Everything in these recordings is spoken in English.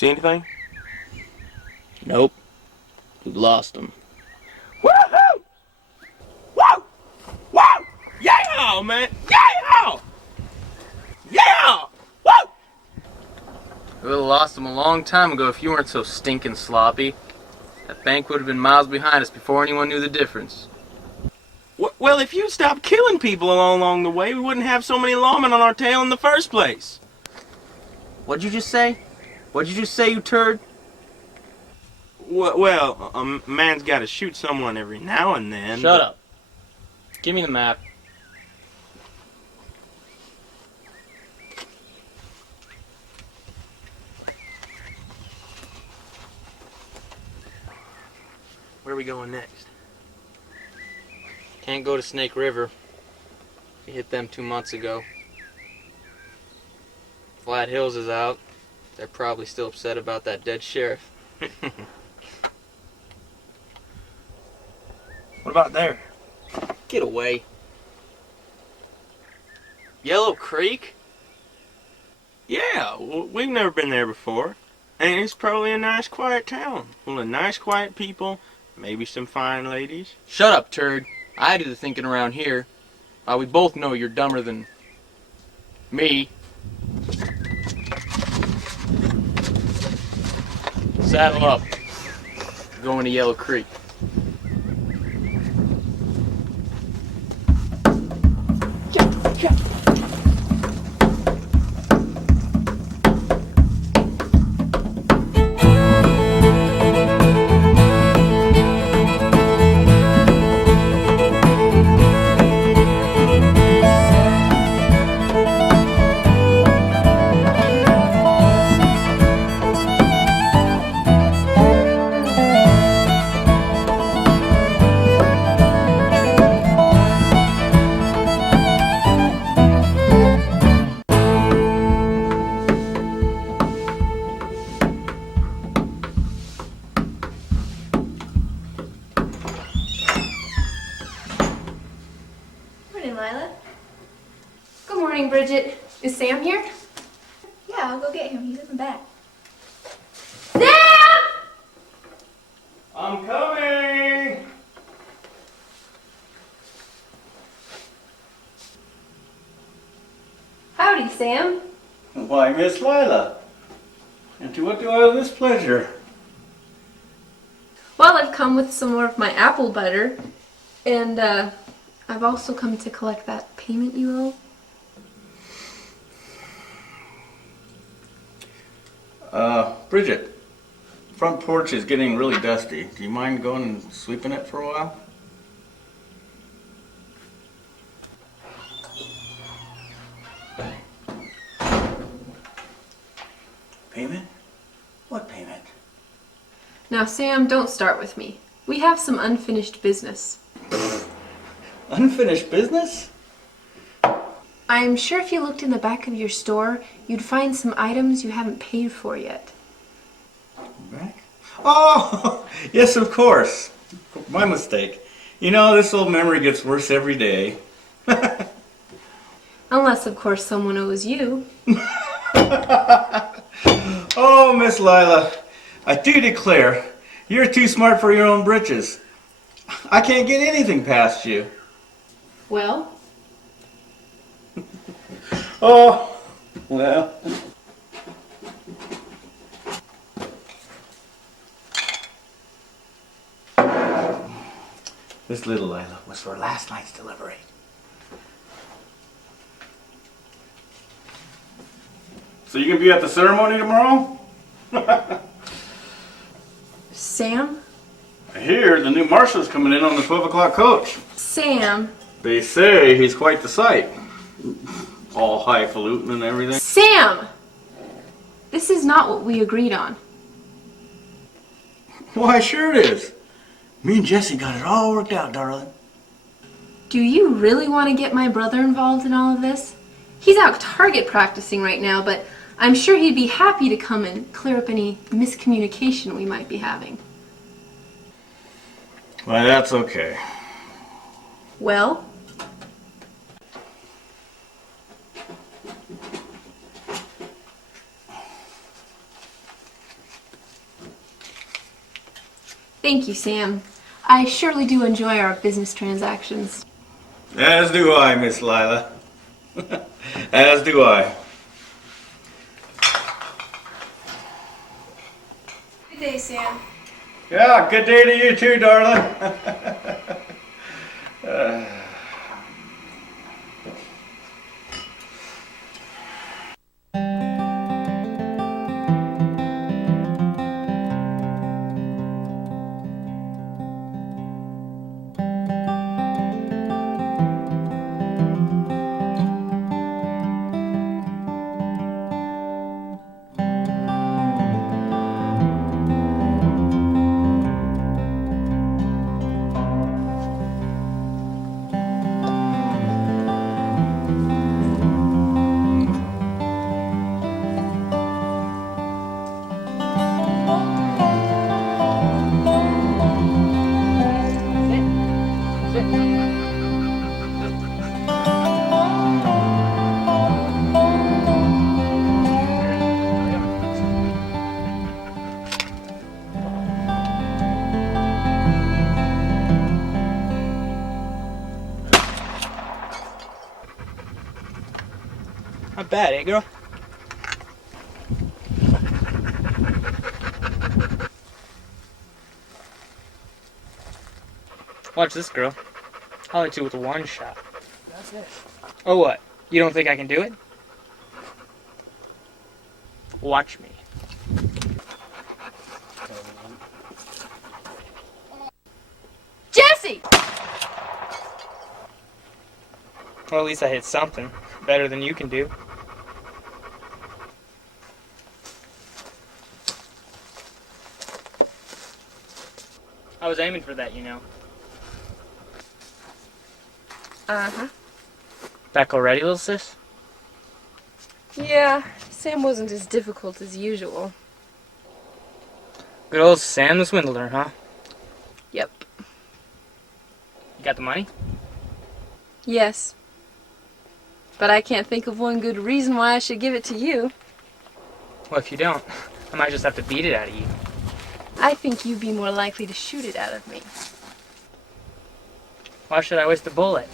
See anything? Nope. We lost him. Woohoo! Woo! Woo! Yeah, man! Yeah! Yeah! Woo! We would have lost him a long time ago if you weren't so stinking sloppy. That bank would have been miles behind us before anyone knew the difference. Well, if you'd stopped killing people along the way, we wouldn't have so many lawmen on our tail in the first place. What'd you just say? What'd you just say, you turd? Well, a man's got to shoot someone every now and then. Shut up. Give me the map. Where are we going next? Can't go to Snake River. We hit them 2 months ago. Flat Hills is out. They're probably still upset about that dead sheriff. What about there? Get away. Yellowcreek? Yeah, we've never been there before. And it's probably a nice, quiet town. Full of nice, quiet people. Maybe some fine ladies. Shut up, turd. I do the thinking around here. We both know you're dumber than me. Saddle up. Going to Yellowcreek. Good morning, Bridget. Is Sam here? Yeah, I'll go get him. He's in the back. Sam! I'm coming! Howdy, Sam. Why, Miss Lila, and to what do I owe this pleasure? Well, I've come with some more of my apple butter, and I've also come to collect that payment you owe. Bridget, front porch is getting really dusty. Do you mind going and sweeping it for a while? Payment? What payment? Now, Sam, don't start with me. We have some unfinished business. Unfinished business? I'm sure if you looked in the back of your store, you'd find some items you haven't paid for yet. Back? Oh, yes, of course. My mistake. You know, this old memory gets worse every day. Unless, of course, someone owes you. Oh, Miss Lila, I do declare, you're too smart for your own britches. I can't get anything past you. Well? Oh, well. This little Lila was for last night's delivery. So you can be at the ceremony tomorrow? Sam? I hear the new marshal's coming in on the 12 o'clock coach. Sam? They say he's quite the sight. All highfalutin and everything. Sam! This is not what we agreed on. Why, sure it is. Me and Jesse got it all worked out, darling. Do you really want to get my brother involved in all of this? He's out target practicing right now, but I'm sure he'd be happy to come and clear up any miscommunication we might be having. Why, that's okay. Well? Thank you, Sam. I surely do enjoy our business transactions. As do I, Miss Lila. As do I. Good day, Sam. Yeah, good day to you too, darling. Not bad, eh, girl? Watch this, girl. I'll hit you with one shot. That's it. Oh, what? You don't think I can do it? Watch me. Jesse! Well, at least I hit something. Better than you can do. I was aiming for that, you know. Uh-huh. Back already, little sis? Yeah, Sam wasn't as difficult as usual. Good old Sam the Swindler, huh? Yep. You got the money? Yes. But I can't think of one good reason why I should give it to you. Well, if you don't, I might just have to beat it out of you. I think you'd be more likely to shoot it out of me. Why should I waste a bullet?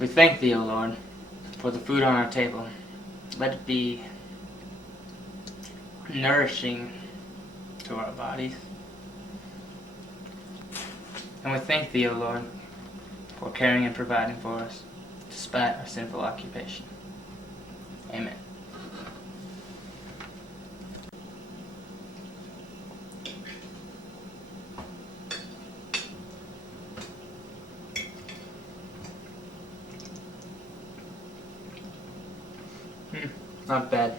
We thank thee, O Lord, for the food on our table. Let it be nourishing to our bodies. And we thank thee, O Lord, for caring and providing for us, despite our sinful occupation. Amen. Not bad.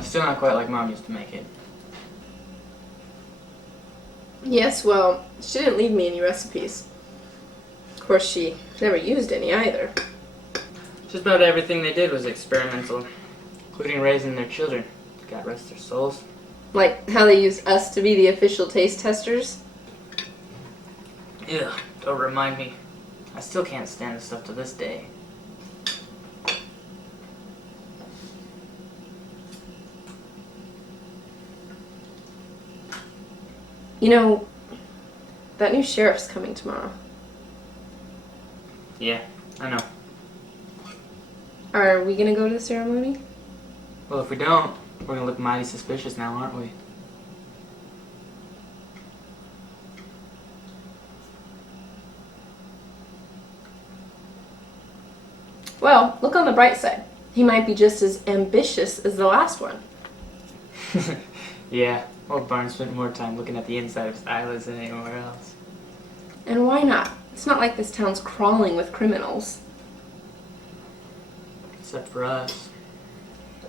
Still not quite like Mom used to make it. Yes, well, she didn't leave me any recipes. Of course, she never used any either. Just about everything they did was experimental, including raising their children. God rest their souls. Like how they used us to be the official taste testers. Ew, don't remind me. I still can't stand this stuff to this day. You know, that new sheriff's coming tomorrow. Yeah, I know. Are we gonna go to the ceremony? Well, if we don't, we're gonna look mighty suspicious now, aren't we? Well, look on the bright side. He might be just as ambitious as the last one. Yeah, old Barnes spent more time looking at the inside of his eyelids than anywhere else. And why not? It's not like this town's crawling with criminals. Except for us.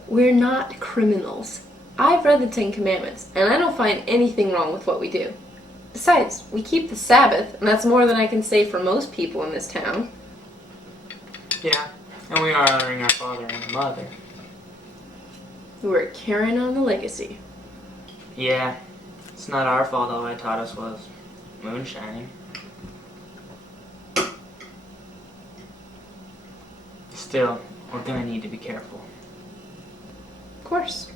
We're not criminals. I've read the Ten Commandments, and I don't find anything wrong with what we do. Besides, we keep the Sabbath, and that's more than I can say for most people in this town. Yeah, and we are honoring our father and mother. We're carrying on the legacy. Yeah, it's not our fault all they taught us was moonshining. Still, we're gonna need to be careful. Of course.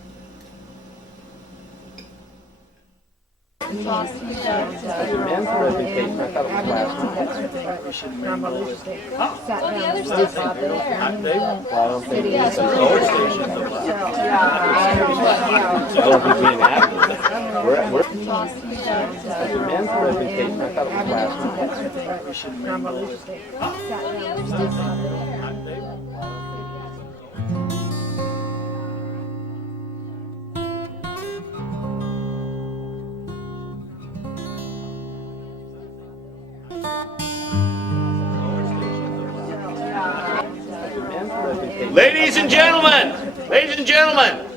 Ladies and gentlemen,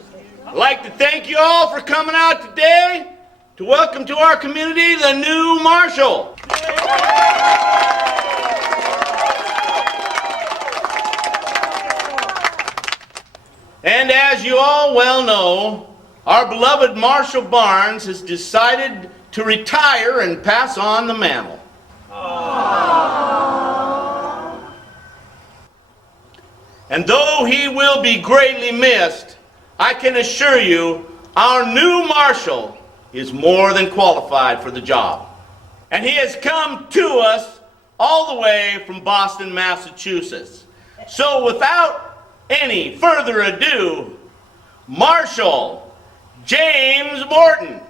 I'd like to thank you all for coming out today to welcome to our community the new marshal. And as you all well know, our beloved Marshal Barnes has decided to retire and pass on the mantle. And though he will be greatly missed, I can assure you our new marshal is more than qualified for the job. And he has come to us all the way from Boston, Massachusetts. So without any further ado, Marshal James Morton.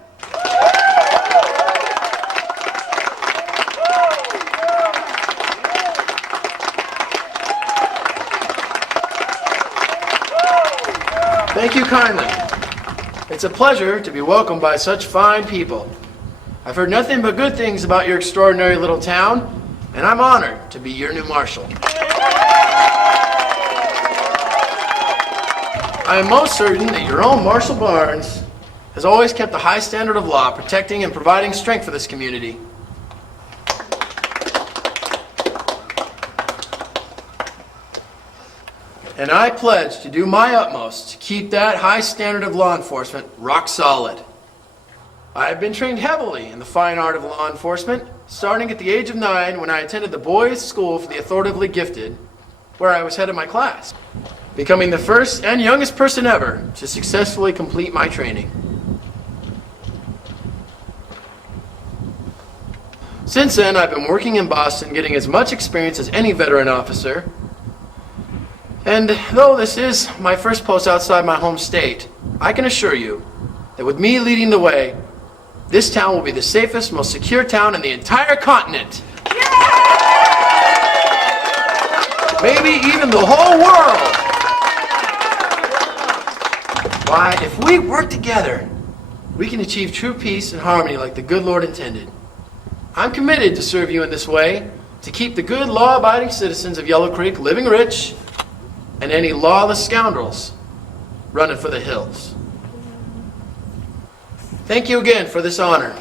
Thank you kindly. It's a pleasure to be welcomed by such fine people. I've heard nothing but good things about your extraordinary little town, and I'm honored to be your new marshal. I am most certain that your own Marshal Barnes has always kept a high standard of law, protecting and providing strength for this community. And I pledge to do my utmost to keep that high standard of law enforcement rock solid. I have been trained heavily in the fine art of law enforcement, starting at the age of 9 when I attended the Boys' School for the Authoritatively Gifted, where I was head of my class, becoming the first and youngest person ever to successfully complete my training. Since then, I've been working in Boston, getting as much experience as any veteran officer. And though this is my first post outside my home state, I can assure you that with me leading the way, this town will be the safest, most secure town in the entire continent. Maybe even the whole world. Why, if we work together, we can achieve true peace and harmony like the good Lord intended. I'm committed to serve you in this way, to keep the good law-abiding citizens of Yellowcreek living rich, and any lawless scoundrels running for the hills. Thank you again for this honor.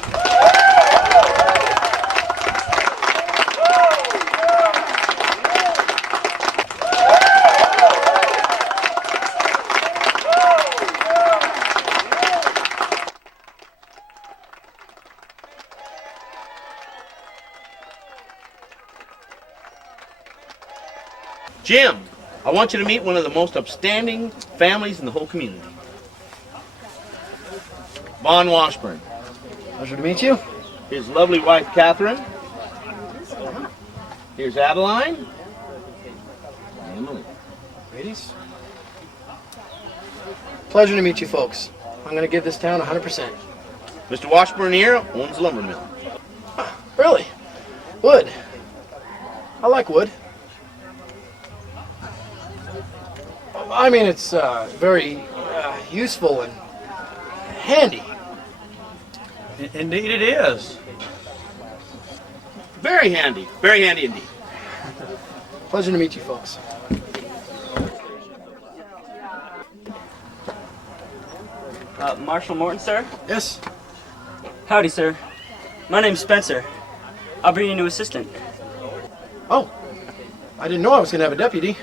Jim, I want you to meet one of the most upstanding families in the whole community. Vaughn Washburn. Pleasure to meet you. His lovely wife, Catherine. Here's Adeline. And Emily. Ladies. Pleasure to meet you folks. I'm going to give this town 100%. Mr. Washburn here owns a lumber mill. Really? Wood. I like wood. I mean, it's very useful and handy. Indeed it is. Very handy. Very handy indeed. Pleasure to meet you folks. Marshal Morton, sir? Yes? Howdy, sir. My name's Spencer. I'll bring you a new assistant. Oh, I didn't know I was going to have a deputy.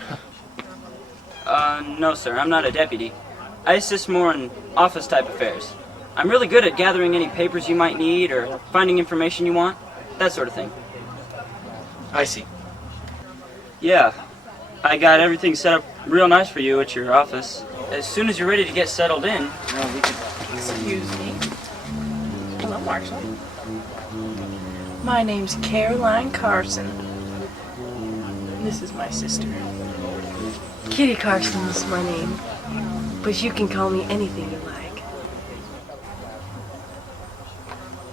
No, sir, I'm not a deputy. I assist more in office type affairs. I'm really good at gathering any papers you might need or finding information you want, that sort of thing. I see. Yeah, I got everything set up real nice for you at your office. As soon as you're ready to get settled in, we can... Excuse me. Hello, Marshal. My name's Caroline Carson. This is my sister. Kitty Carson is my name, but you can call me anything you like.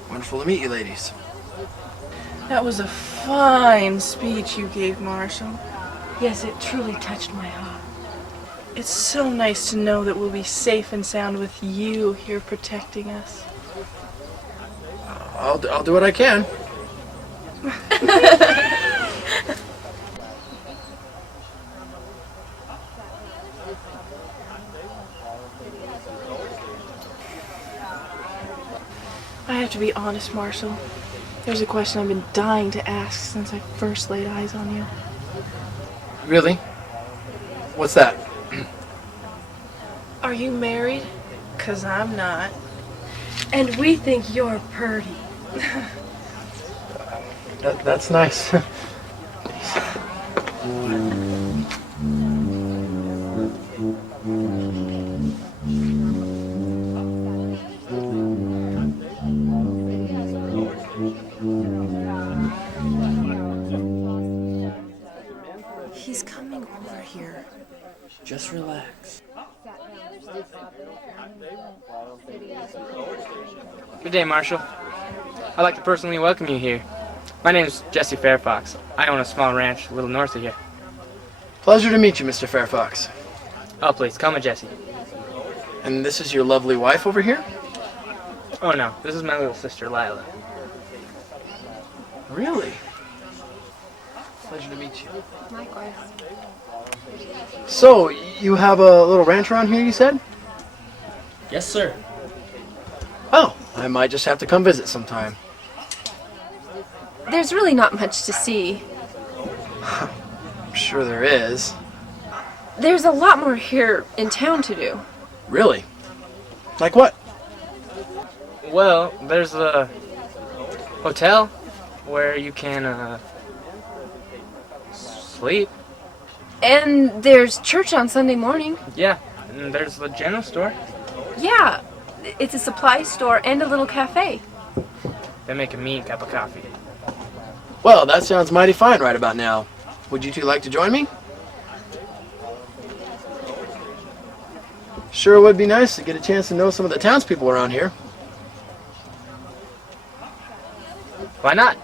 Wonderful to meet you, ladies. That was a fine speech you gave, Marshal. Yes, it truly touched my heart. It's so nice to know that we'll be safe and sound with you here protecting us. I'll do what I can. I have to be honest, Marshal. There's a question I've been dying to ask since I first laid eyes on you. Really? What's that? Are you married? 'Cause I'm not. And we think you're purty. That's nice. He's coming over here. Just relax. Good day, Marshal. I'd like to personally welcome you here. My name is Jesse Fairfox. I own a small ranch a little north of here. Pleasure to meet you, Mr. Fairfox. Oh, please, call me Jesse. And this is your lovely wife over here? Oh, no, this is my little sister, Lila. Really? Pleasure to meet you. Likewise. So, you have a little ranch around here, you said? Yes, sir. Oh, I might just have to come visit sometime. There's really not much to see. I'm sure there is. There's a lot more here in town to do. Really? Like what? Well, there's a hotel where you can, sleep. And there's church on Sunday morning. Yeah, and there's the general store. Yeah, it's a supply store and a little cafe. They make a mean cup of coffee. Well, that sounds mighty fine right about now. Would you two like to join me? Sure would be nice to get a chance to know some of the townspeople around here. Why not?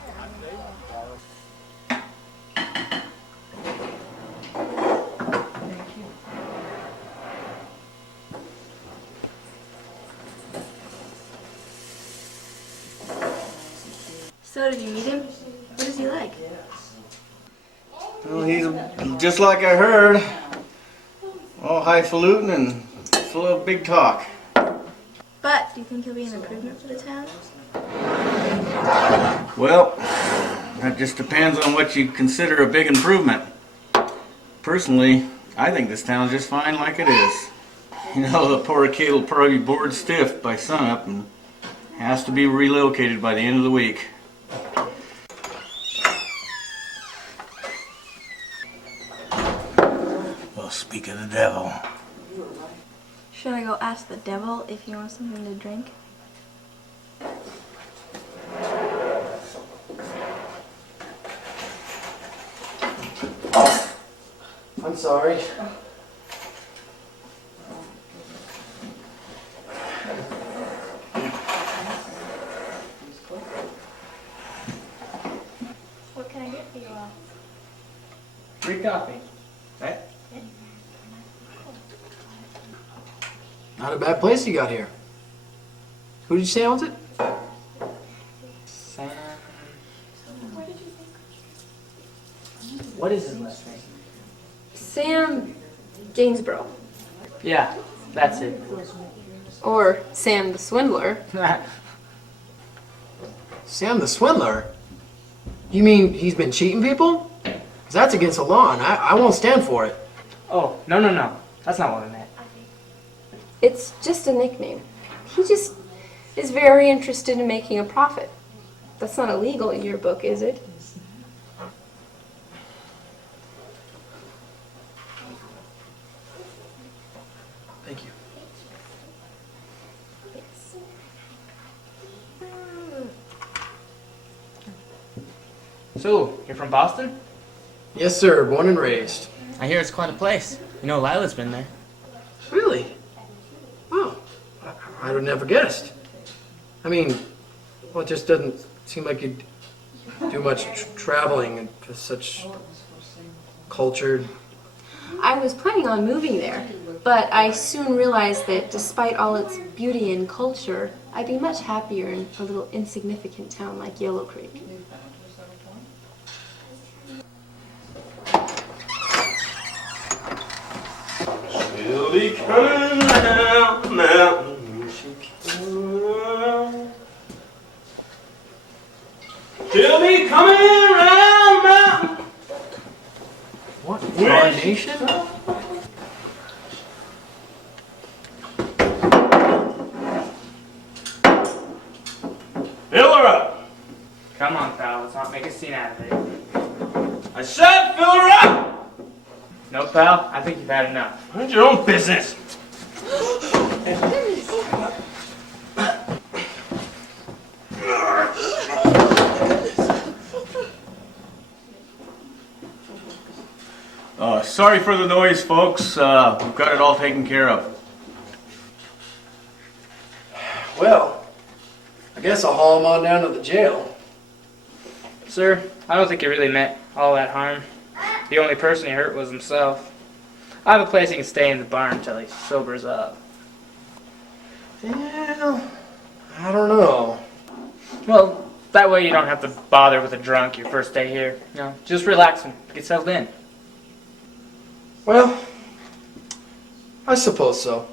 So did you meet him? What is he like? Well, he's just like I heard. All highfalutin and full of big talk. But do you think he'll be an improvement for the town? Well, that just depends on what you consider a big improvement. Personally, I think this town's just fine like it is. You know, the poor kid will probably be bored stiff by sunup and has to be relocated by the end of the week. Well, speak of the devil. Should I go ask the devil if he wants something to drink? I'm sorry. What can I get for you all? Free coffee. Right? Not a bad place you got here. Who did you say owns it? Sam. What is his last name? Sam Gainsborough. Yeah, that's it. Or Sam the Swindler. Sam the Swindler? You mean he's been cheating people? 'Cause that's against the law, and I won't stand for it. Oh, no. That's not what I meant. It's just a nickname. He just is very interested in making a profit. That's not illegal in your book, is it? Thank you. So, you're from Boston? Yes, sir. Born and raised. I hear it's quite a place. You know, Lila's been there. Really? Oh, I would never guessed. I mean, well, it just doesn't seem like you'd do much traveling and for such cultured. I was planning on moving there, but I soon realized that despite all its beauty and culture, I'd be much happier in a little insignificant town like Yellowcreek. She'll be coming down the mountain. She'll be coming around the mountain. What? Coronation? Fill her up. Come on, pal. Let's not make a scene out of it. I said fill her up. No, pal. I think you've had enough. Mind your own business. Sorry for the noise, folks. We've got it all taken care of. Well, I guess I'll haul him on down to the jail. Sir, I don't think he really meant all that harm. The only person he hurt was himself. I have a place he can stay in the barn until he sobers up. Well, I don't know. Well, that way you don't have to bother with a drunk your first day here. You know, just relax and get settled in. Well, I suppose so.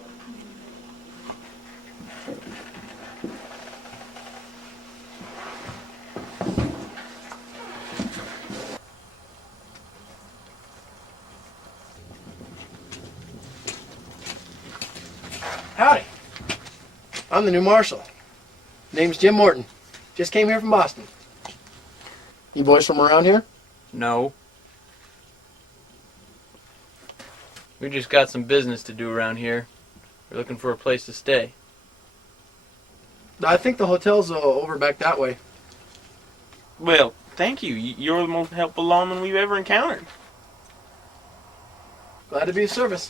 Howdy. I'm the new marshal. Name's Jim Morton. Just came here from Boston. You boys from around here? No. We just got some business to do around here. We're looking for a place to stay. I think the hotel's over back that way. Well, thank you. You're the most helpful lawman we've ever encountered. Glad to be of service.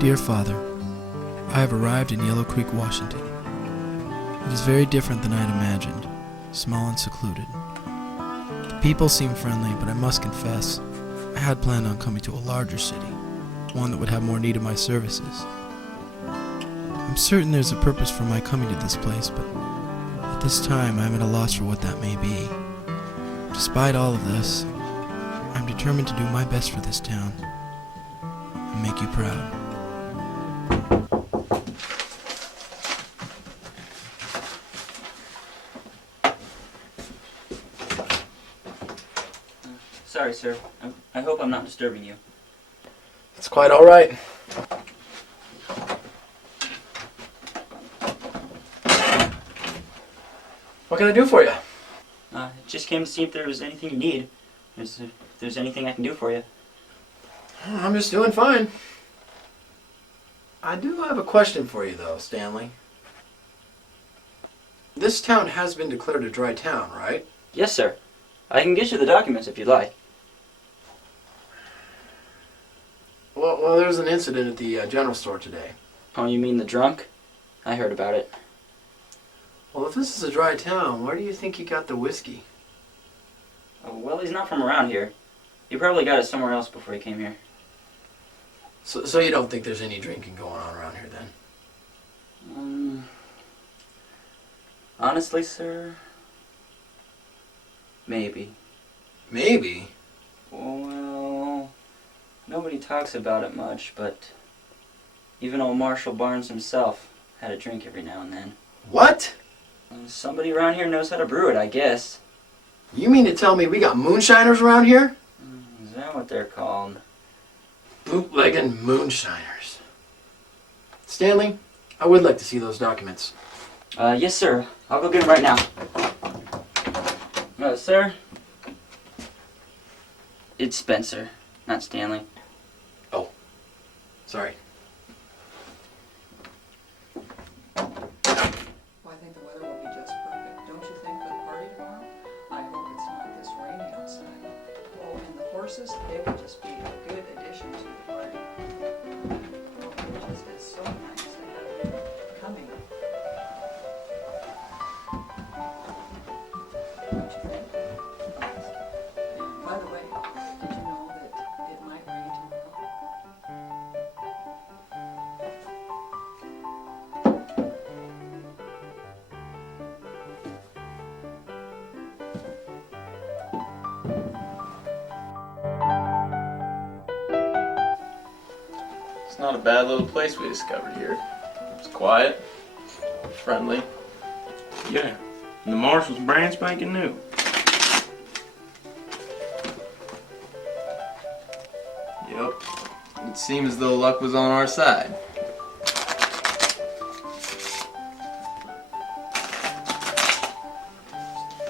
Dear Father, I have arrived in Yellowcreek, Washington. It is very different than I had imagined, small and secluded. The people seem friendly, but I must confess, I had planned on coming to a larger city, one that would have more need of my services. I'm I'm certain there's a purpose for my coming to this place, but at this time I'm at a loss for what that may be. Despite all of this, I'm determined to do my best for this town and make you proud. Sorry, sir. I hope I'm not disturbing you. It's quite all right. What can I do for you? Just came to see if there was anything you need. If there's anything I can do for you. I'm just doing fine. I do have a question for you, though, Stanley. This town has been declared a dry town, right? Yes, sir. I can get you the documents if you'd like. Well, there was an incident at the general store today. Oh, you mean the drunk? I heard about it. Well, if this is a dry town, where do you think he got the whiskey? Oh, well, he's not from around here. He probably got it somewhere else before he came here. So you don't think there's any drinking going on around here, then? Honestly, sir, maybe. Maybe? Well, nobody talks about it much, but even old Marshal Barnes himself had a drink every now and then. What? Somebody around here knows how to brew it, I guess. You mean to tell me we got moonshiners around here? Is that what they're called? Bootlegging moonshiners. Stanley, I would like to see those documents. Yes, sir. I'll go get them right now. Sir? It's Spencer, not Stanley. Oh. Sorry. Well, I think the weather will be just perfect. Don't you think, for the party tomorrow? I hope it's not this rainy outside. Oh, and the horses, they would just be a good addition to the party. Oh, it just is so nice to have you coming. Don't you think? By the way, did you know that it might rain tomorrow? It's not a bad little place we discovered here. It's quiet, friendly. Yeah, and the marshal's brand spanking new. Yep. It seemed as though luck was on our side.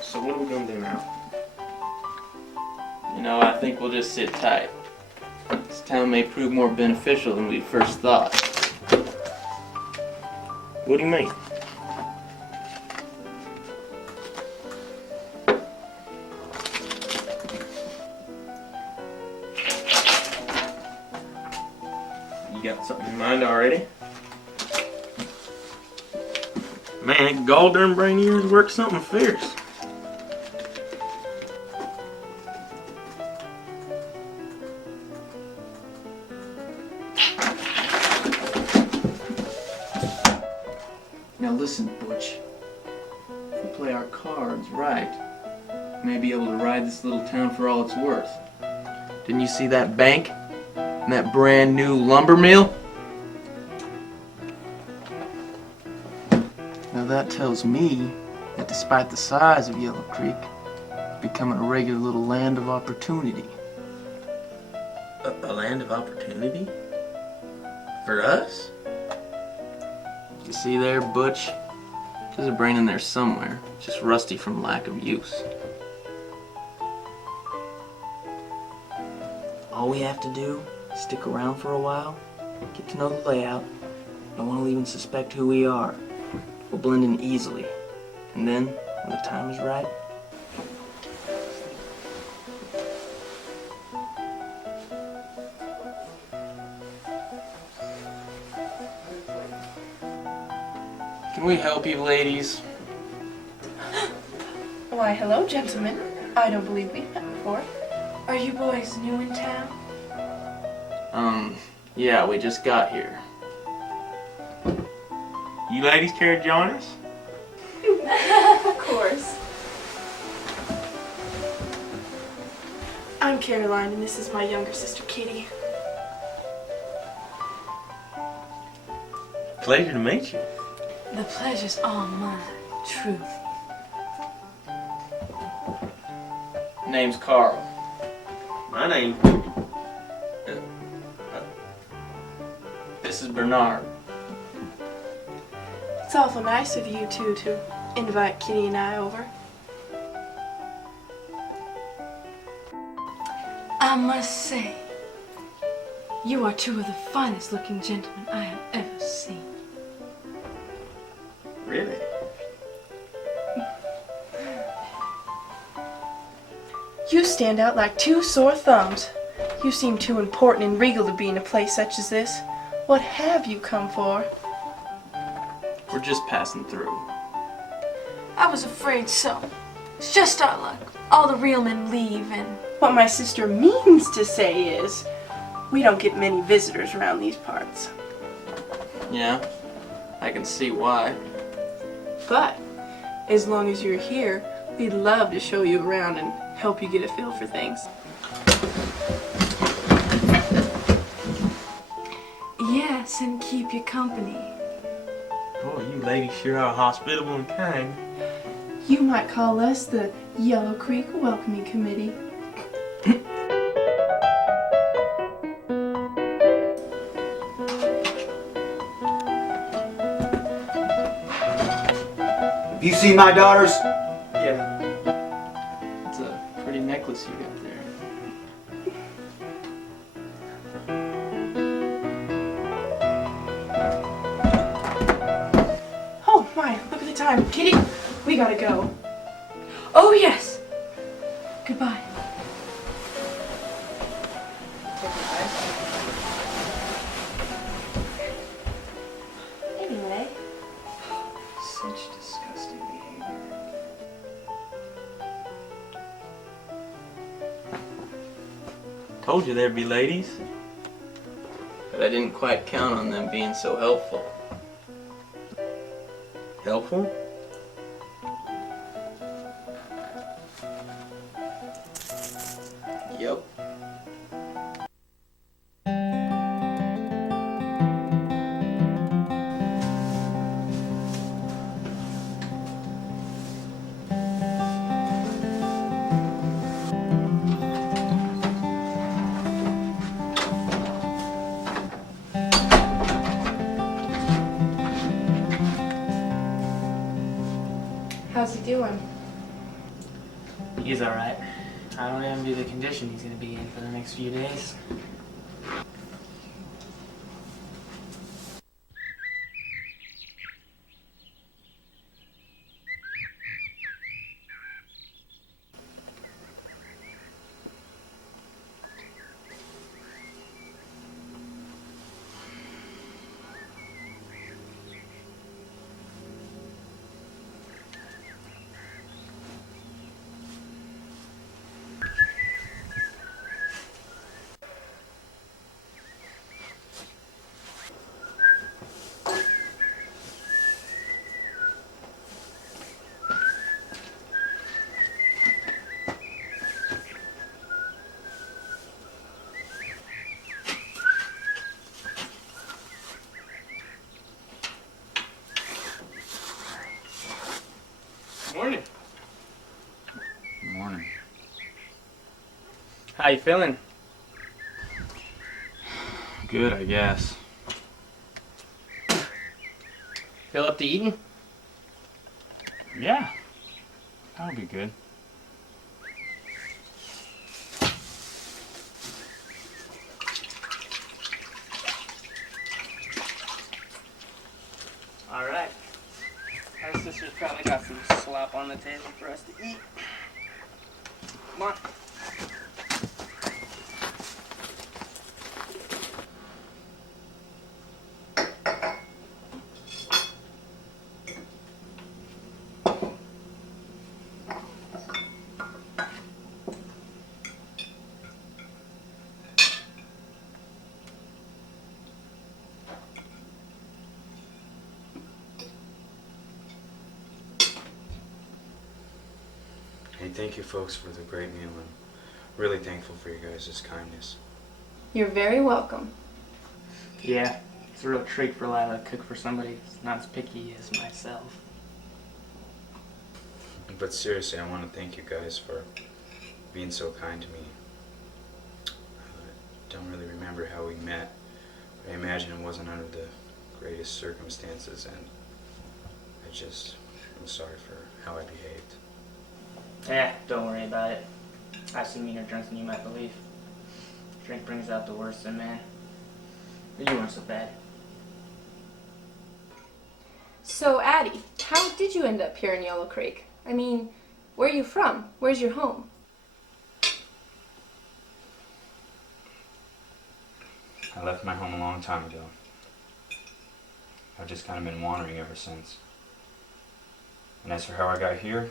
So what are we gonna do now? You know, I think we'll just sit tight. This town may prove more beneficial than we first thought. What do you mean? You got something in mind already? Man, that gall darn brain of yours works something fierce. Now listen, Butch. If we play our cards right, we may be able to ride this little town for all it's worth. Didn't you see that bank? And that brand new lumber mill? Now that tells me that despite the size of Yellowcreek, it's becoming a regular little land of opportunity. A land of opportunity? For us? You see there, Butch? There's a brain in there somewhere, just rusty from lack of use. All we have to do is stick around for a while, get to know the layout. No one will even suspect who we are. We'll blend in easily, and then, when the time is right, can we help you, ladies? Why, hello, gentlemen. I don't believe we've met before. Are you boys new in town? Yeah, we just got here. You ladies care to join us? Of course. I'm Caroline, and this is my younger sister, Kitty. Pleasure to meet you. The pleasure's all mine, truly. Name's Carl. My name. This is Bernard. It's awful nice of you two to invite Kitty and I over. I must say, you are two of the finest looking gentlemen I have ever seen. Really? You stand out like two sore thumbs. You seem too important and regal to be in a place such as this. What have you come for? We're just passing through. I was afraid so. It's just our luck. All the real men leave, and what my sister means to say is, we don't get many visitors around these parts. Yeah, I can see why. But as long as you're here, we'd love to show you around and help you get a feel for things. Yes, and keep you company. Boy, you ladies sure are hospitable and kind. You might call us the Yellowcreek Welcoming Committee. You see my daughters? Yeah. It's a pretty necklace you got there. Oh my, look at the time. Kitty, we gotta go. Oh, yes. Goodbye. Anyway. Such disgusting behavior. Told you there'd be ladies. But I didn't quite count on them being so helpful. Helpful? Yep. How's he doing? He's alright. I don't envy the condition he's gonna be in for the next few days. Morning. Morning. How you feeling? Good, I guess. Feel up to eating? Yeah. That'll be good. Alright. Our sister's probably got some slop on the table for us to eat. Come on. Hey, thank you folks for the great meal. I'm really thankful for you guys' kindness. You're very welcome. Yeah, it's a real treat for Lila to cook for somebody that's not as picky as myself. But seriously, I want to thank you guys for being so kind to me. I don't really remember how we met, but I imagine it wasn't under the greatest circumstances, and I'm sorry for how I behaved. Don't worry about it. I've seen meaner drunks than you might believe. Drink brings out the worst in man. But you weren't so bad. So, Addie, how did you end up here in Yellowcreek? I mean, where are you from? Where's your home? I left my home a long time ago. I've just kind of been wandering ever since. And as for how I got here,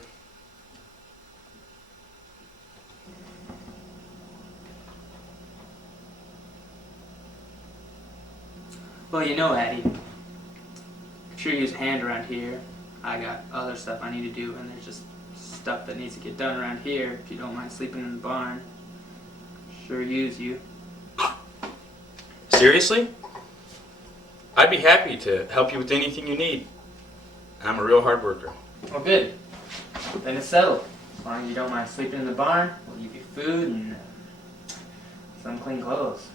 Well, you know, Addie, could sure use a hand around here. I got other stuff I need to do, and there's just stuff that needs to get done around here. If you don't mind sleeping in the barn, sure use you. seriously? I'd be happy to help you with anything you need. I'm a real hard worker. Well, good. Then it's settled. As long as you don't mind sleeping in the barn, we'll give you food and some clean clothes.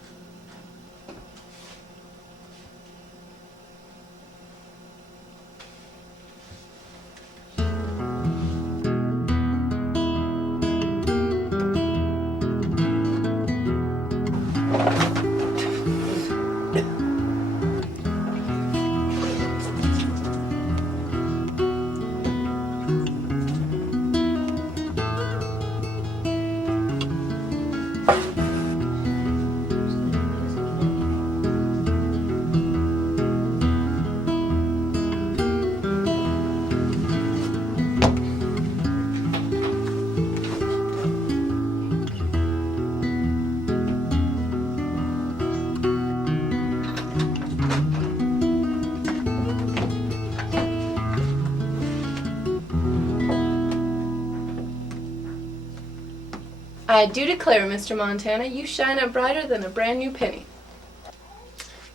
I do declare, Mr. Montana, you shine up brighter than a brand new penny.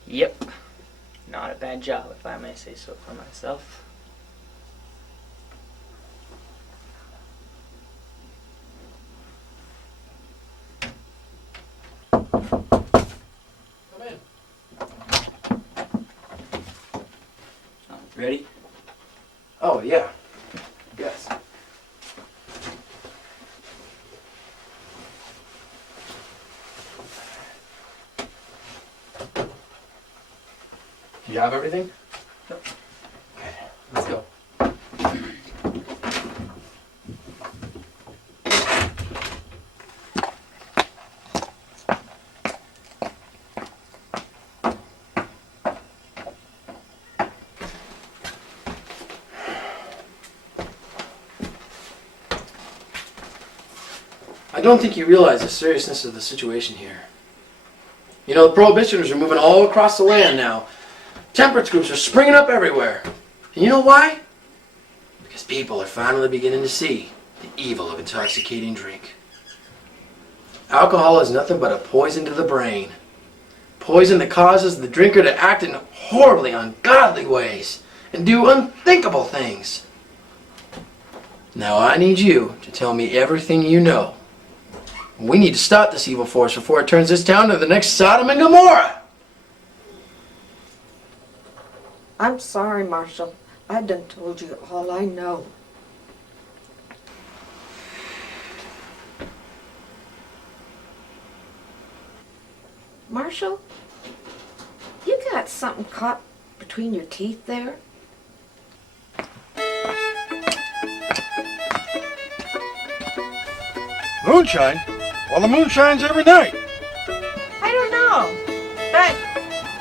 Yep. Not a bad job, if I may say so for myself. Ready? Oh, yeah. Yes. Do you have everything? Yep. Okay, let's go. I don't think you realize the seriousness of the situation here. You know, the prohibitioners are moving all across the land now. Temperance groups are springing up everywhere. And you know why? Because people are finally beginning to see the evil of intoxicating drink. Alcohol is nothing but a poison to the brain. Poison that causes the drinker to act in horribly ungodly ways and do unthinkable things. Now I need you to tell me everything you know. We need to stop this evil force before it turns this town into the next Sodom and Gomorrah. I'm sorry, Marshal. I done told you all I know. Marshal, you got something caught between your teeth there? Moonshine? Well, the moon shines every night. I don't know, but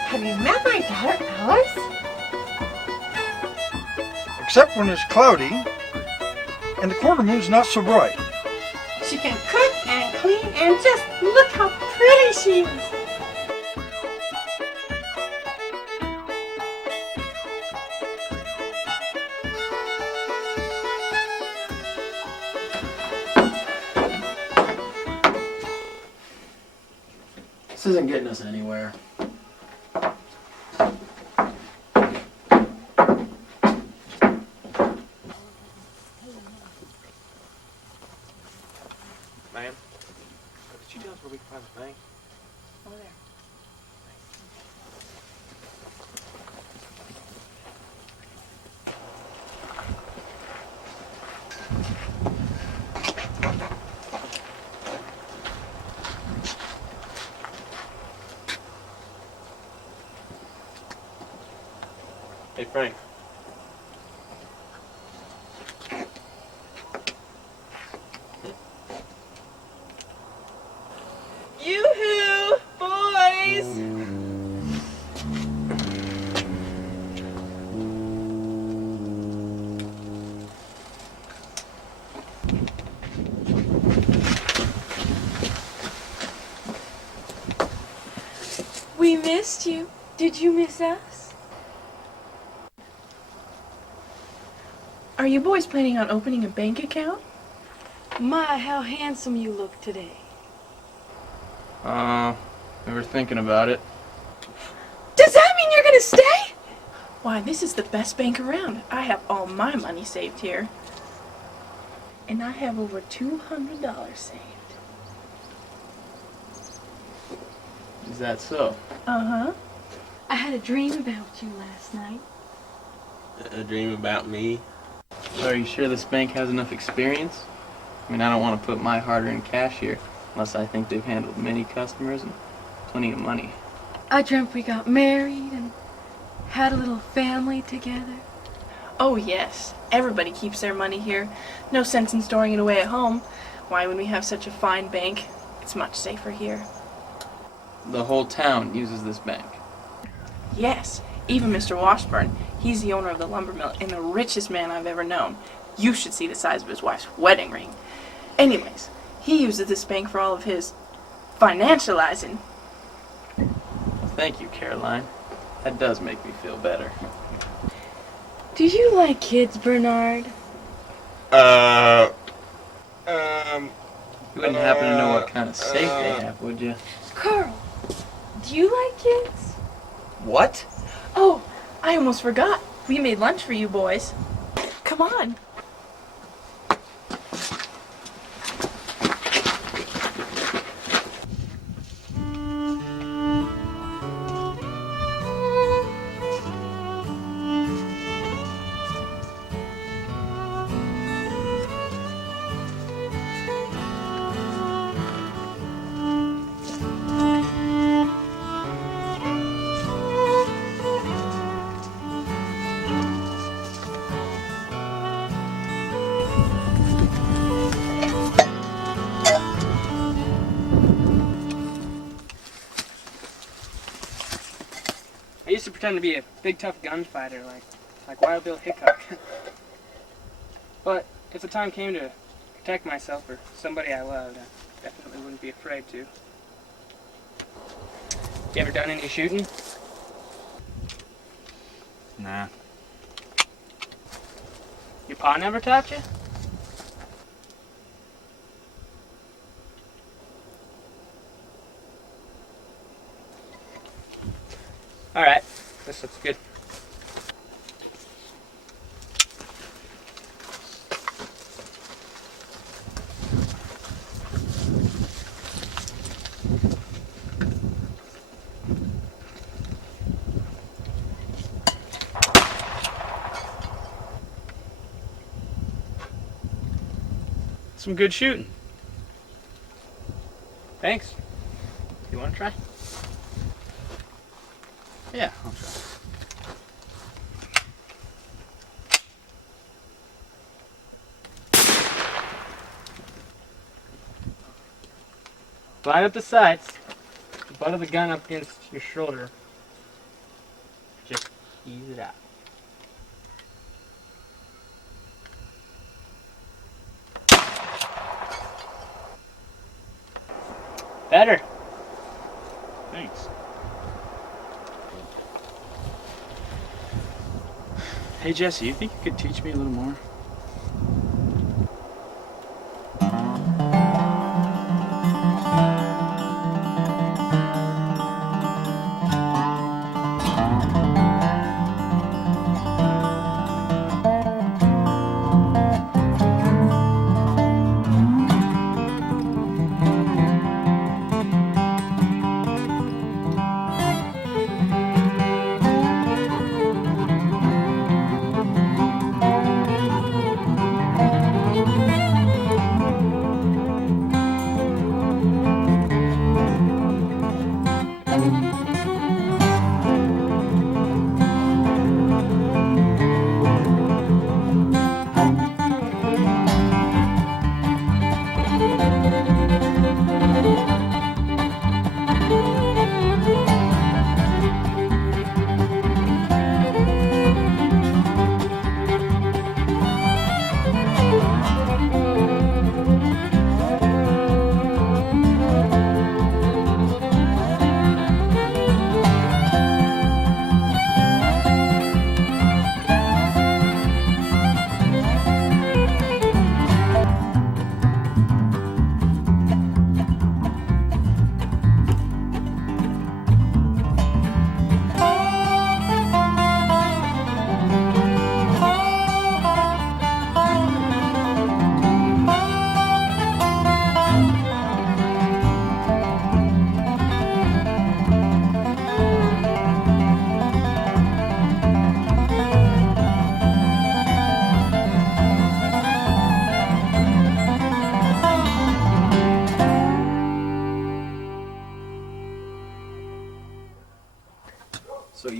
have you met my daughter, Alice? Except when it's cloudy and the quarter moon's not so bright. She can cook and clean and just look how pretty she is. This isn't getting us anywhere. Ma'am, could you tell us where we can find the bank? Over there. Hey, Frank. Yoo-hoo, boys! We missed you. Did you miss us? Are you boys planning on opening a bank account? My, how handsome you look today. We were thinking about it. Does that mean you're gonna stay? Why, this is the best bank around. I have all my money saved here. And I have over $200 saved. Is that so? Uh-huh. I had a dream about you last night. A dream about me? So are you sure this bank has enough experience? I mean, I don't want to put my hard-earned cash here unless I think they've handled many customers and plenty of money. I dreamt we got married and had a little family together. Oh, yes. Everybody keeps their money here. No sense in storing it away at home. Why, when we have such a fine bank, it's much safer here. The whole town uses this bank. Yes, even Mr. Washburn. He's the owner of the lumber mill and the richest man I've ever known. You should see the size of his wife's wedding ring. Anyways, he uses this bank for all of his financializing. Thank you, Caroline. That does make me feel better. Do you like kids, Bernard? You wouldn't happen to know what kind of safe they have, would you? Carl, do you like kids? What? Oh, I almost forgot. We made lunch for you boys. Come on. I used to pretend to be a big tough gunfighter like Wild Bill Hickok. But if the time came to protect myself or somebody I loved, I definitely wouldn't be afraid to. You ever done any shooting? Nah. Your pa never taught you? Alright, this looks good. Some good shooting. Thanks. You want to try? Yeah, I'll try. Line up the sights. The butt of the gun up against your shoulder. Just ease it out. Better. Thanks. Hey, Jesse, you think you could teach me a little more?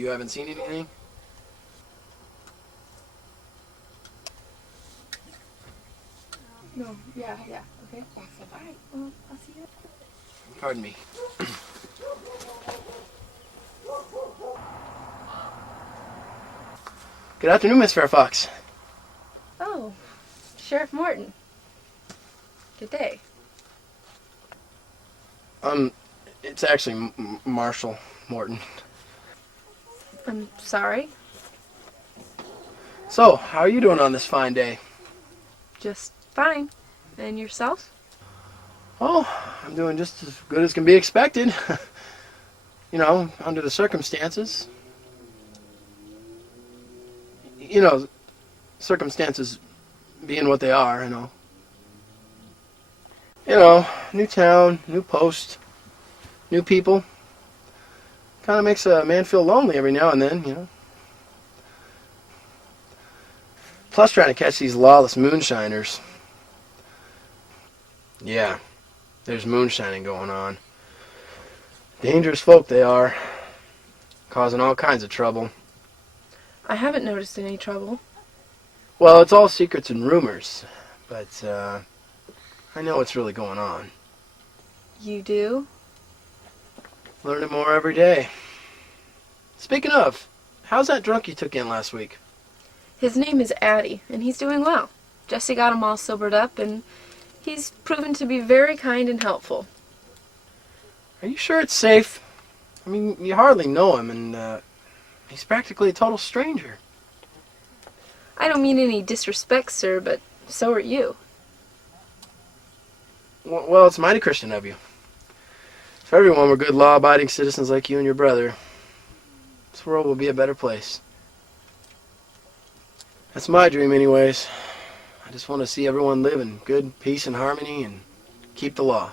You haven't seen anything? No, yeah, okay. Alright, well, I'll see you. Pardon me. Good afternoon, Miss Fairfox. Oh, Sheriff Morton. Good day. It's actually Marshal Morton. I'm sorry. So, how are you doing on this fine day? Just fine. And yourself? Oh, I'm doing just as good as can be expected. You know, under the circumstances. You know, circumstances being what they are, you know. You know, new town, new post, new people. Kind of makes a man feel lonely every now and then, you know. Plus trying to catch these lawless moonshiners. Yeah, there's moonshining going on. Dangerous folk they are. Causing all kinds of trouble. I haven't noticed any trouble. Well, it's all secrets and rumors. But, I know what's really going on. You do? Learning more every day. Speaking of, how's that drunk you took in last week? His name is Addie, and he's doing well. Jesse got him all sobered up, and he's proven to be very kind and helpful. Are you sure it's safe? I mean, you hardly know him, and, he's practically a total stranger. I don't mean any disrespect, sir, but so are you. Well, it's mighty Christian of you. If everyone were good law-abiding citizens like you and your brother, this world would be a better place. That's my dream anyways. I just want to see everyone live in good peace and harmony and keep the law.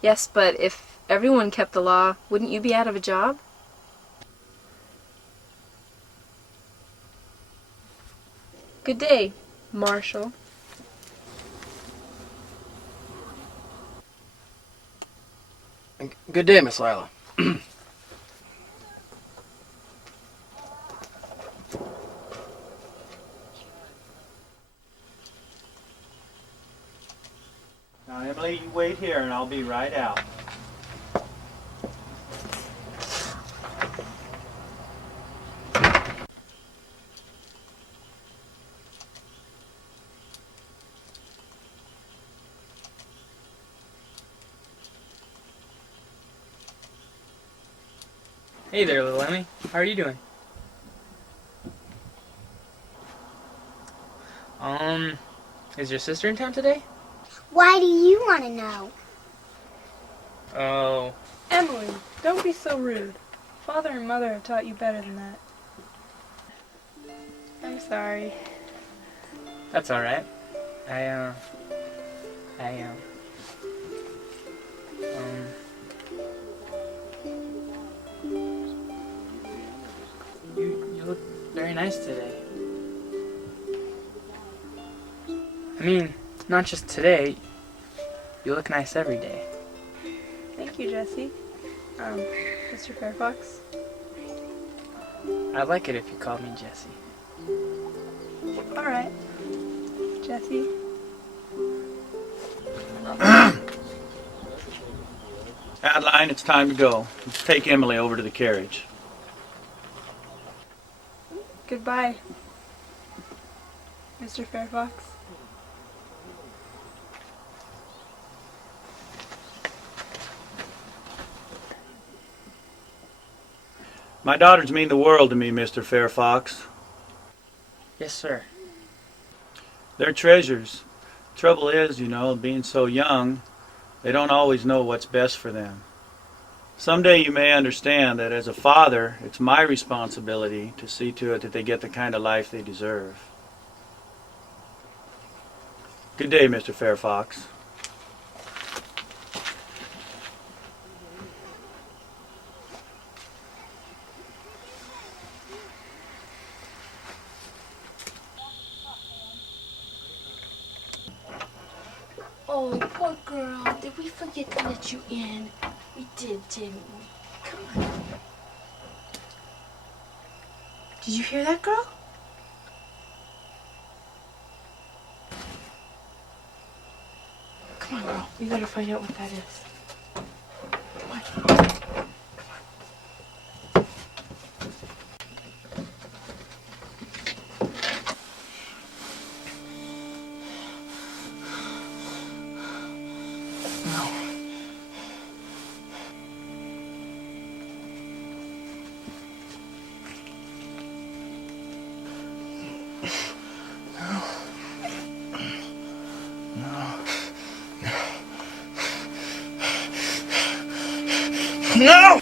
Yes, but if everyone kept the law, wouldn't you be out of a job? Good day, Marshal. Good day, Miss Lila. Now, Emily, you wait here and I'll be right out. Hey there, little Emmy. How are you doing? Is your sister in town today? Why do you want to know? Oh. Emily, don't be so rude. Father and Mother have taught you better than that. I'm sorry. That's alright. You look very nice today. I mean, not just today. You look nice every day. Thank you, Jesse. Mr. Fairfox. I'd like it if you called me Jesse. Alright. Jesse. Adeline, it's time to go. Let's take Emily over to the carriage. Goodbye, Mr. Fairfox. My daughters mean the world to me, Mr. Fairfox. Yes, sir. They're treasures. Trouble is, you know, being so young, they don't always know what's best for them. Someday you may understand that as a father, it's my responsibility to see to it that they get the kind of life they deserve. Good day, Mr. Fairfox. Oh, poor girl. Did we forget to let you in? We did, didn't we? Come on. Did you hear that, girl? Come on, girl. We gotta find out what that is. Come on. No!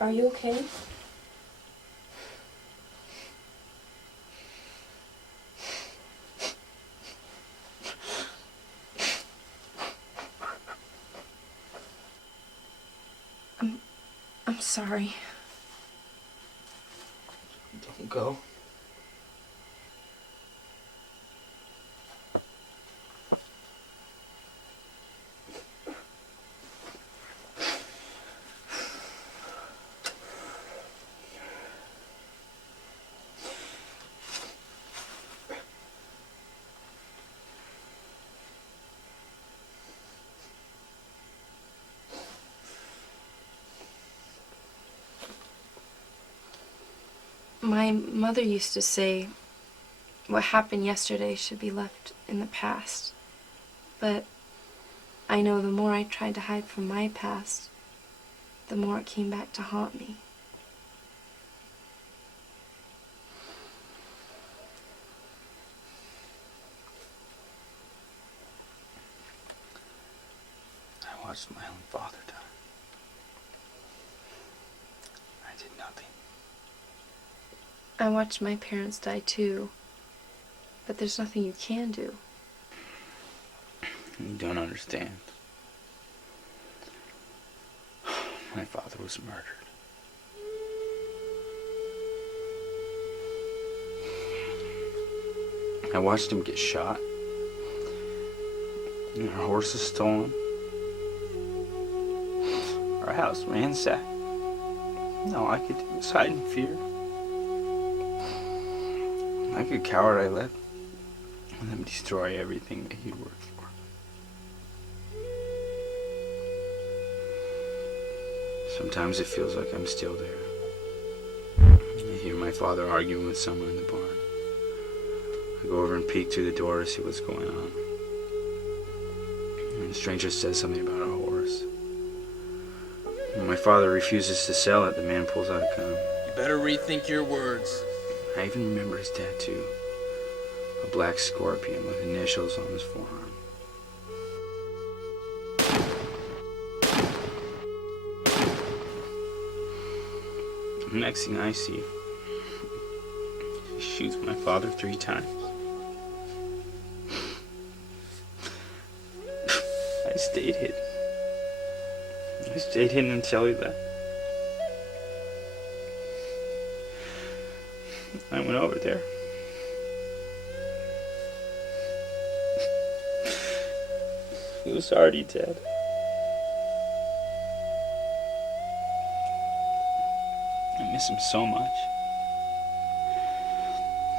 Are you okay? I'm sorry. Don't go. My mother used to say what happened yesterday should be left in the past. But I know the more I tried to hide from my past, the more it came back to haunt me. I watched my own father die. I did nothing. I watched my parents die too, but there's nothing you can do. You don't understand. My father was murdered. I watched him get shot. And our horses stolen. Our house ransacked. All I could do was hide in fear. Like a coward, I let them destroy everything that he'd worked for. Sometimes it feels like I'm still there. I hear my father arguing with someone in the barn. I go over and peek through the door to see what's going on. And the stranger says something about a horse. When my father refuses to sell it, the man pulls out a gun. You better rethink your words. I even remember his tattoo. A black scorpion with initials on his forearm. The next thing I see, he shoots my father 3 times. I stayed hidden. I stayed hidden until he left. I went over there. He was already dead. I miss him so much.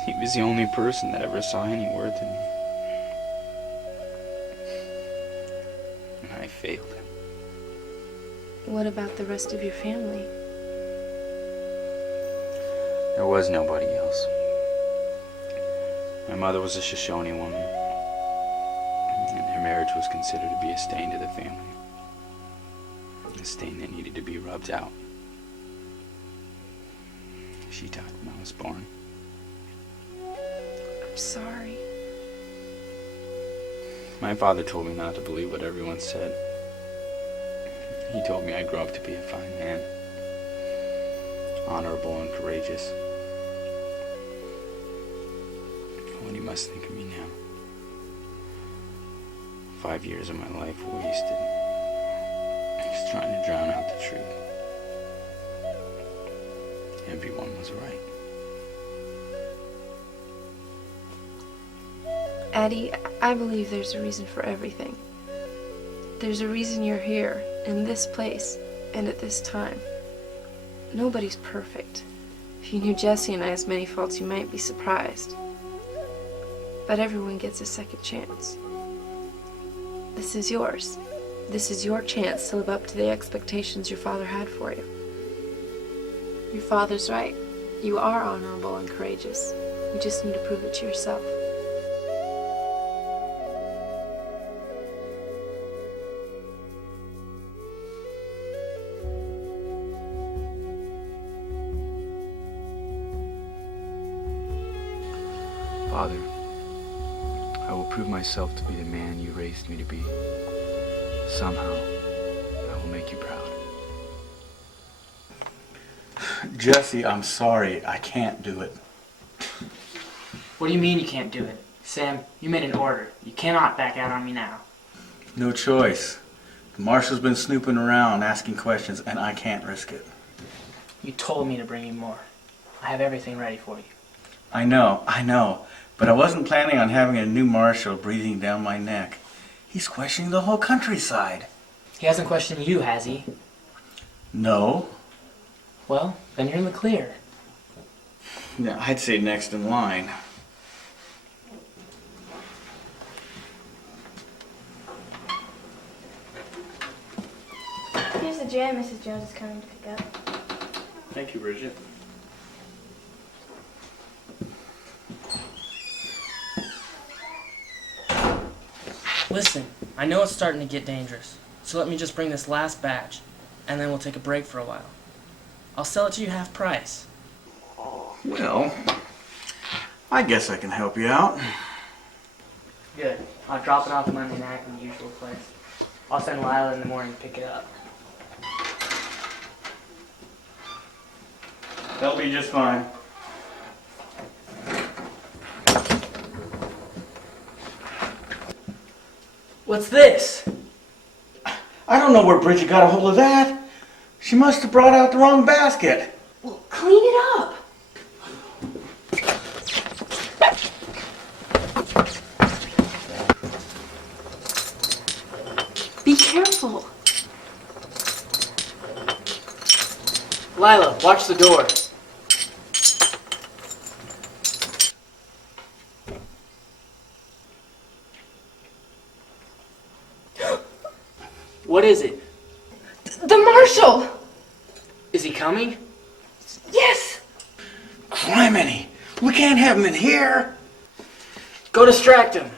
He was the only person that ever saw any worth in me. And I failed him. What about the rest of your family? There was nobody else. My mother was a Shoshone woman, and their marriage was considered to be a stain to the family. A stain that needed to be rubbed out. She died when I was born. I'm sorry. My father told me not to believe what everyone said. He told me I'd grow up to be a fine man, honorable and courageous. What he must think of me now. 5 years of my life wasted, just trying to drown out the truth. Everyone was right. Addie, I believe there's a reason for everything. There's a reason you're here, in this place, and at this time. Nobody's perfect. If you knew Jesse and I as many faults, you might be surprised. But everyone gets a second chance. This is yours. This is your chance to live up to the expectations your father had for you. Your father's right. You are honorable and courageous. You just need to prove it to yourself. Father, I will prove myself to be the man you raised me to be. Somehow, I will make you proud. Jesse, I'm sorry. I can't do it. What do you mean you can't do it? Sam, you made an order. You cannot back out on me now. No choice. The marshal's been snooping around, asking questions, and I can't risk it. You told me to bring you more. I have everything ready for you. I know. But I wasn't planning on having a new marshal breathing down my neck. He's questioning the whole countryside. He hasn't questioned you, has he? No. Well, then you're in the clear. Yeah, I'd say next in line. Here's the jam Mrs. Jones is coming to pick up. Thank you, Bridget. Listen, I know it's starting to get dangerous, so let me just bring this last batch, and then we'll take a break for a while. I'll sell it to you half price. Well, I guess I can help you out. Good. I'll drop it off Monday night in the usual place. I'll send Lila in the morning to pick it up. That'll be just fine. What's this? I don't know where Bridget got a hold of that. She must have brought out the wrong basket. Well, clean it up. Be careful. Lila, watch the door. What is it? The marshal! Is he coming? Yes! Criminy! We can't have him in here! Go distract him.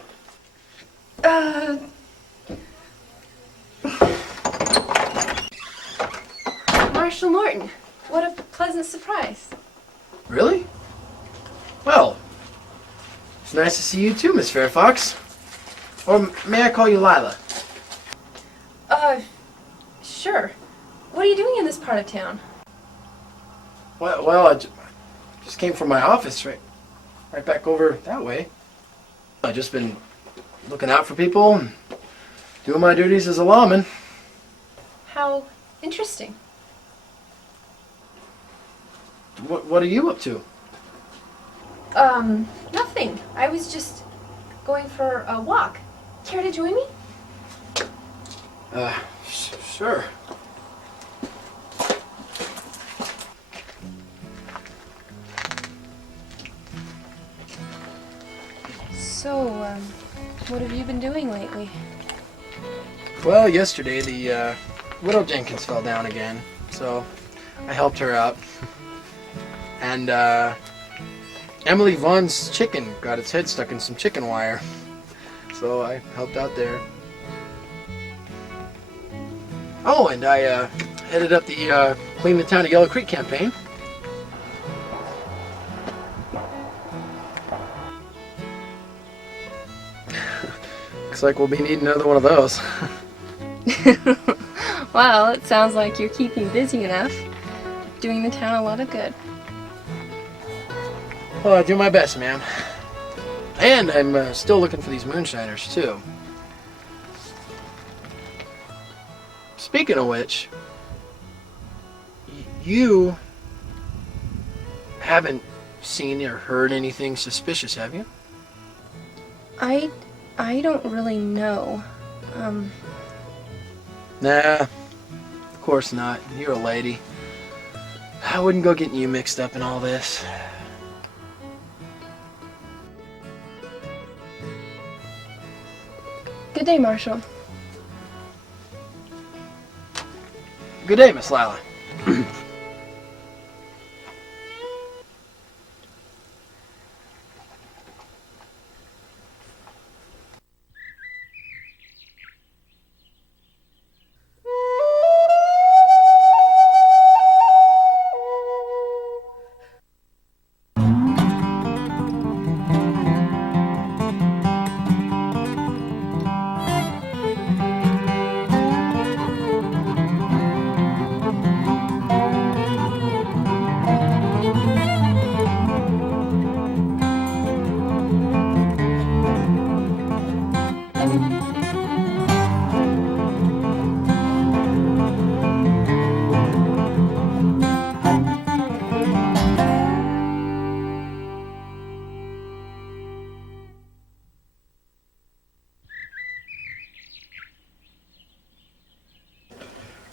Marshal Norton, what a pleasant surprise. Really? Well, it's nice to see you too, Miss Fairfax. Or may I call you Lila? Sure. What are you doing in this part of town? Well, I just came from my office right back over that way. I've just been looking out for people and doing my duties as a lawman. How interesting. What are you up to? Nothing. I was just going for a walk. Care to join me? Sure. So, what have you been doing lately? Well, yesterday the Widow Jenkins fell down again, so I helped her out. And Emily Vaughn's chicken got its head stuck in some chicken wire, so I helped out there. Oh, and I headed up the Clean the Town of Yellowcreek campaign. Looks like we'll be needing another one of those. Well, it sounds like you're keeping busy enough. Doing the town a lot of good. Well, I do my best, ma'am. And I'm still looking for these moonshiners, too. Speaking of which, you haven't seen or heard anything suspicious, have you? I don't really know. Nah, of course not. You're a lady. I wouldn't go getting you mixed up in all this. Good day, Marshal. Good day, Miss Lila.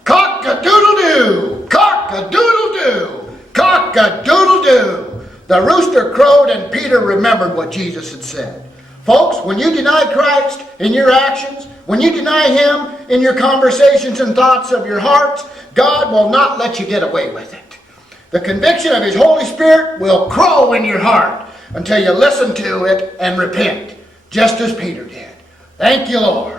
Cock-a-doodle-doo! Cock-a-doodle-doo! Cock-a-doodle-doo! The rooster crowed and Peter remembered what Jesus had said. Folks, when you deny Christ in your actions, when you deny Him in your conversations and thoughts of your hearts, God will not let you get away with it. The conviction of His Holy Spirit will crow in your heart until you listen to it and repent, just as Peter did. Thank you, Lord.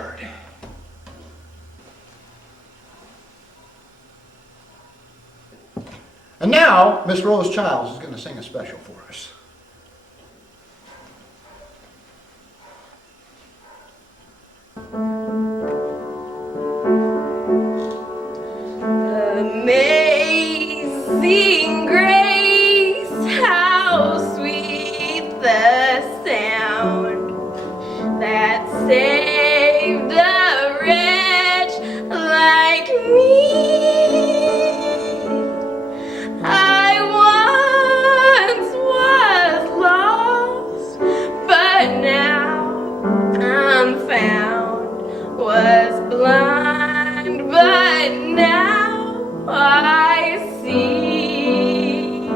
And now, Miss Rose Childs is going to sing a special for us. Amazing grace, how sweet the sound that saved a wretch like me. I once was lost, but now I'm found. Was blind, but now I see.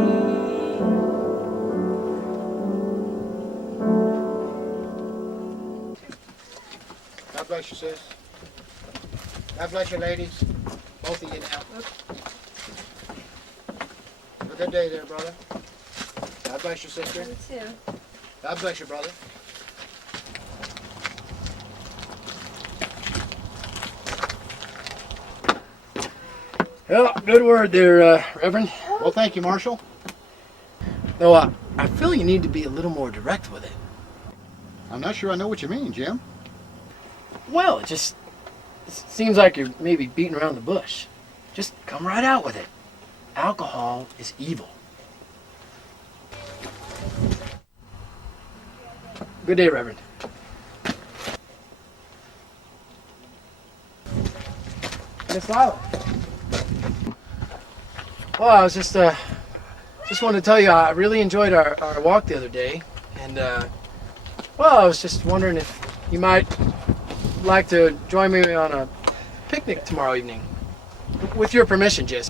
God bless you, sis. God bless you, ladies. Both of you now. Have a good day there, brother. God bless you, sister. You too. God bless you, brother. Well, good word there, Reverend. Well, thank you, Marshal. Though I feel you need to be a little more direct with it. I'm not sure I know what you mean, Jim. Well, it seems like you're maybe beating around the bush. Just come right out with it. Alcohol is evil. Good day, Reverend. Miss Lila. Well, I was just wanted to tell you I really enjoyed our walk the other day, and well, I was just wondering if you might like to join me on a picnic tomorrow evening, with your permission, Jess.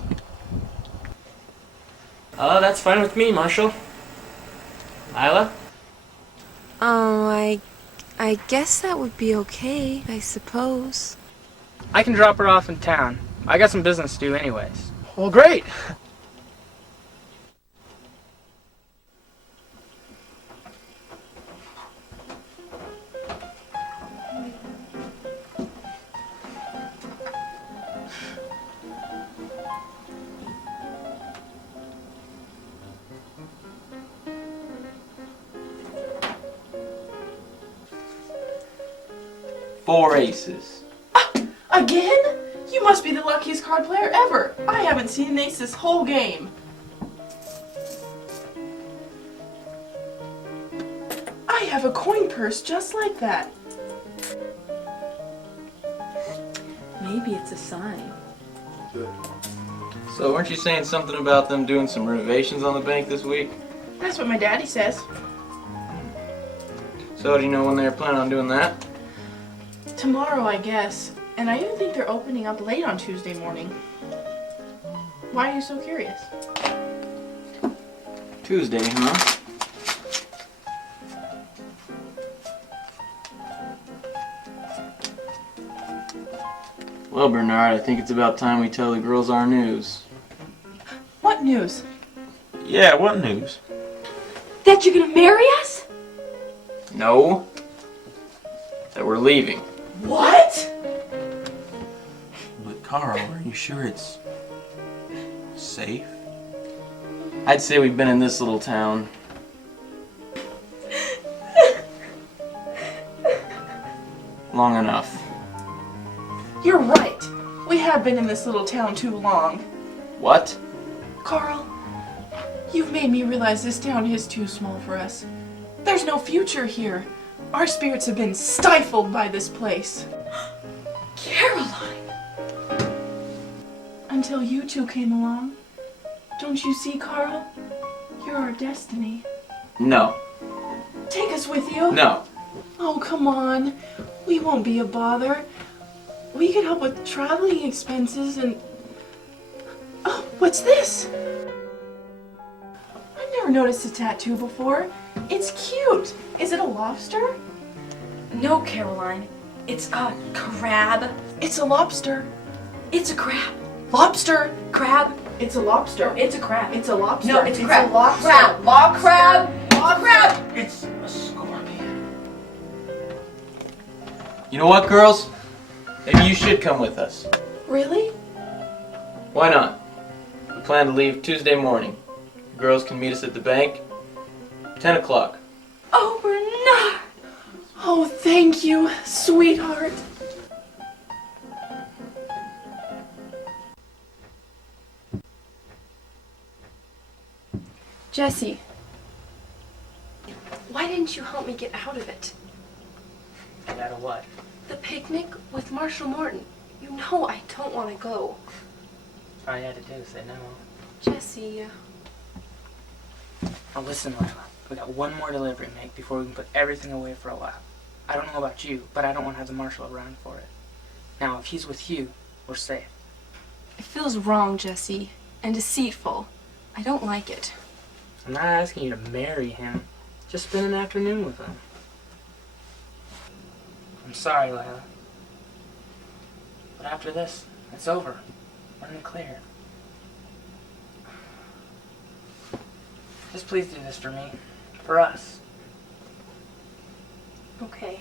Oh, that's fine with me, Marshal. Lila? I guess that would be okay, I suppose. I can drop her off in town. I got some business to do anyways. Well, great. Four aces. Again? You must be the luckiest card player ever. I haven't seen an ace this whole game. I have a coin purse just like that. Maybe it's a sign. So weren't you saying something about them doing some renovations on the bank this week? That's what my daddy says. So So, do you know when they're planning on doing that? Tomorrow, I guess. And I even think they're opening up late on Tuesday morning. Why are you so curious? Tuesday, huh? Well, Bernard, I think it's about time we tell the girls our news. What news? Yeah, what news? That you're gonna marry us? No. That we're leaving. What? But Carl, are you sure it's safe? I'd say we've been in this little town long enough. You're right. We have been in this little town too long. What? Carl, you've made me realize this town is too small for us. There's no future here. Our spirits have been stifled by this place. Caroline! Until you two came along. Don't you see, Carl? You're our destiny. No. Take us with you. No. Oh, come on. We won't be a bother. We can help with traveling expenses and... Oh, what's this? I've never noticed a tattoo before. It's cute. Is it a lobster? No, Caroline. It's a crab. It's a lobster. It's a crab. Lobster. Crab. It's a lobster. No, it's a crab. It's a lobster. No, it's a crab. A lobster. Crab. Lobster. Crab. Crab. It's a scorpion. You know what, girls? Maybe you should come with us. Really? Why not? We plan to leave Tuesday morning. The girls can meet us at the bank. 10 o'clock. Oh, Bernard. Oh, thank you, sweetheart. Jesse, why didn't you help me get out of it? Out of what? The picnic with Marshal Morton. You know I don't want to go. All you had to do was say no. Jesse. Now listen, Lila. We got one more delivery to make before we can put everything away for a while. I don't know about you, but I don't want to have the marshal around for it. Now, if he's with you, we're safe. It feels wrong, Jesse, and deceitful. I don't like it. I'm not asking you to marry him. Just spend an afternoon with him. I'm sorry, Lila. But after this, it's over. We're in the clear. Just please do this for me. For us. Okay.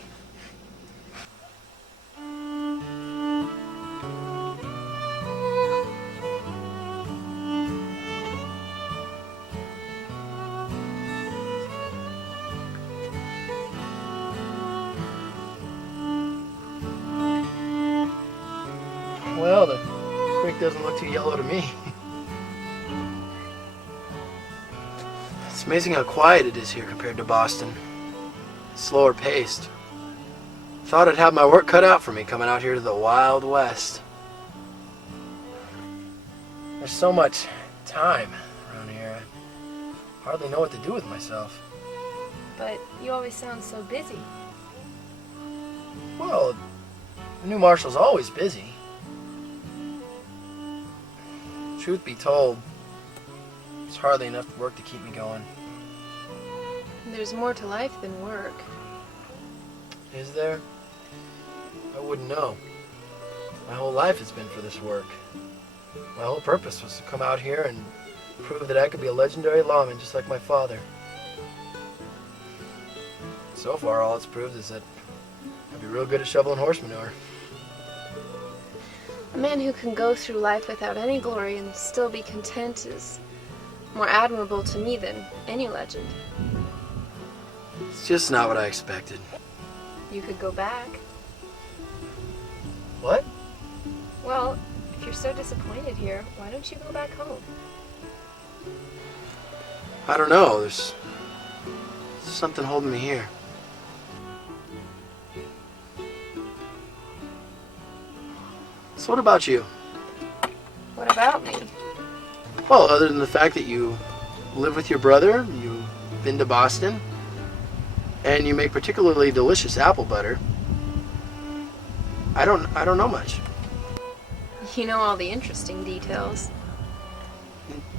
Well, the creek doesn't look too yellow to me. It's amazing how quiet it is here compared to Boston. Slower paced. Thought I'd have my work cut out for me coming out here to the Wild West. There's so much time around here. I hardly know what to do with myself. But you always sound so busy. Well, the new marshal's always busy. Truth be told, there's hardly enough work to keep me going. There's more to life than work. Is there? I wouldn't know. My whole life has been for this work. My whole purpose was to come out here and prove that I could be a legendary lawman just like my father. So far, all it's proved is that I'd be real good at shoveling horse manure. A man who can go through life without any glory and still be content is more admirable to me than any legend. It's just not what I expected. You could go back. What? Well, if you're so disappointed here, why don't you go back home? I don't know. There's something holding me here. So what about you? What about me? Well, other than the fact that you live with your brother, you've been to Boston, And you make particularly delicious apple butter. I don't know much. You know all the interesting details.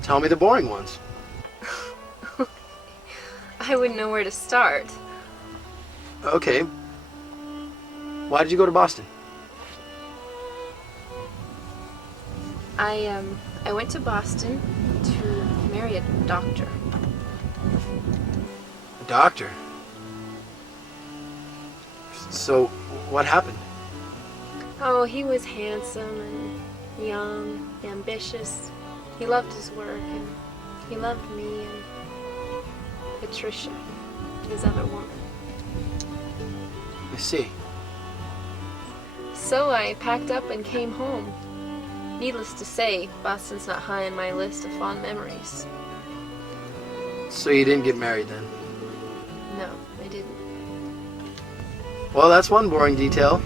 Tell me the boring ones. I wouldn't know where to start. Okay. Why did you go to Boston? I went to Boston to marry a doctor. A doctor? So, what happened? Oh, he was handsome and young, ambitious. He loved his work, and he loved me and Patricia, his other woman. I see. So I packed up and came home. Needless to say, Boston's not high on my list of fond memories. So you didn't get married then? No, I didn't. Well, that's one boring detail.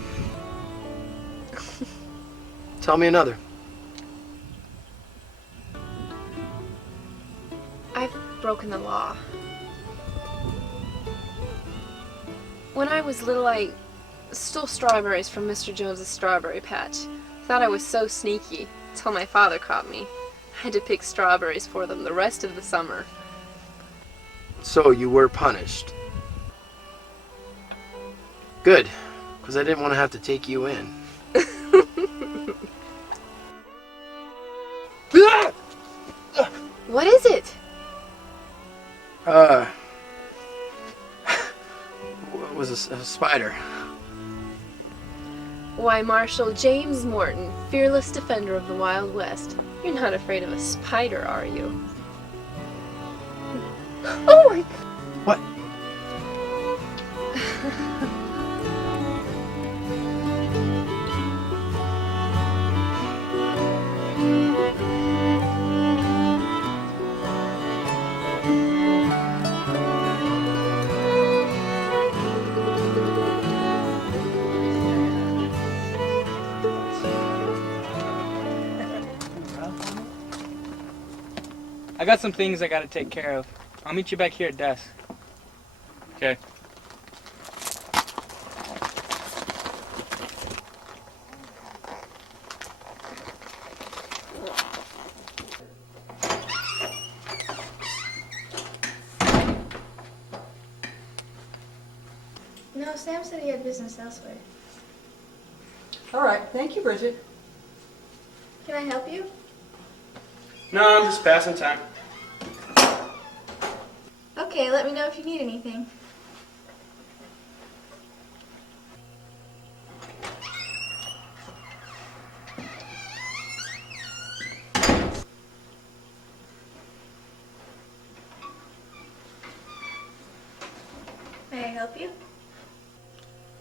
Tell me another. I've broken the law. When I was little, I stole strawberries from Mr. Jones's strawberry patch. Thought I was so sneaky, till my father caught me. I had to pick strawberries for them the rest of the summer. So you were punished. Good, because I didn't want to have to take you in. What is it? It was a spider. Why, Marshal James Morton, fearless defender of the Wild West. You're not afraid of a spider, are you? Oh my... What? I got some things I gotta take care of. I'll meet you back here at desk. Okay. No, Sam said he had business elsewhere. All right, thank you, Bridget. Can I help you? No, I'm just passing time. Okay, let me know if you need anything. May I help you?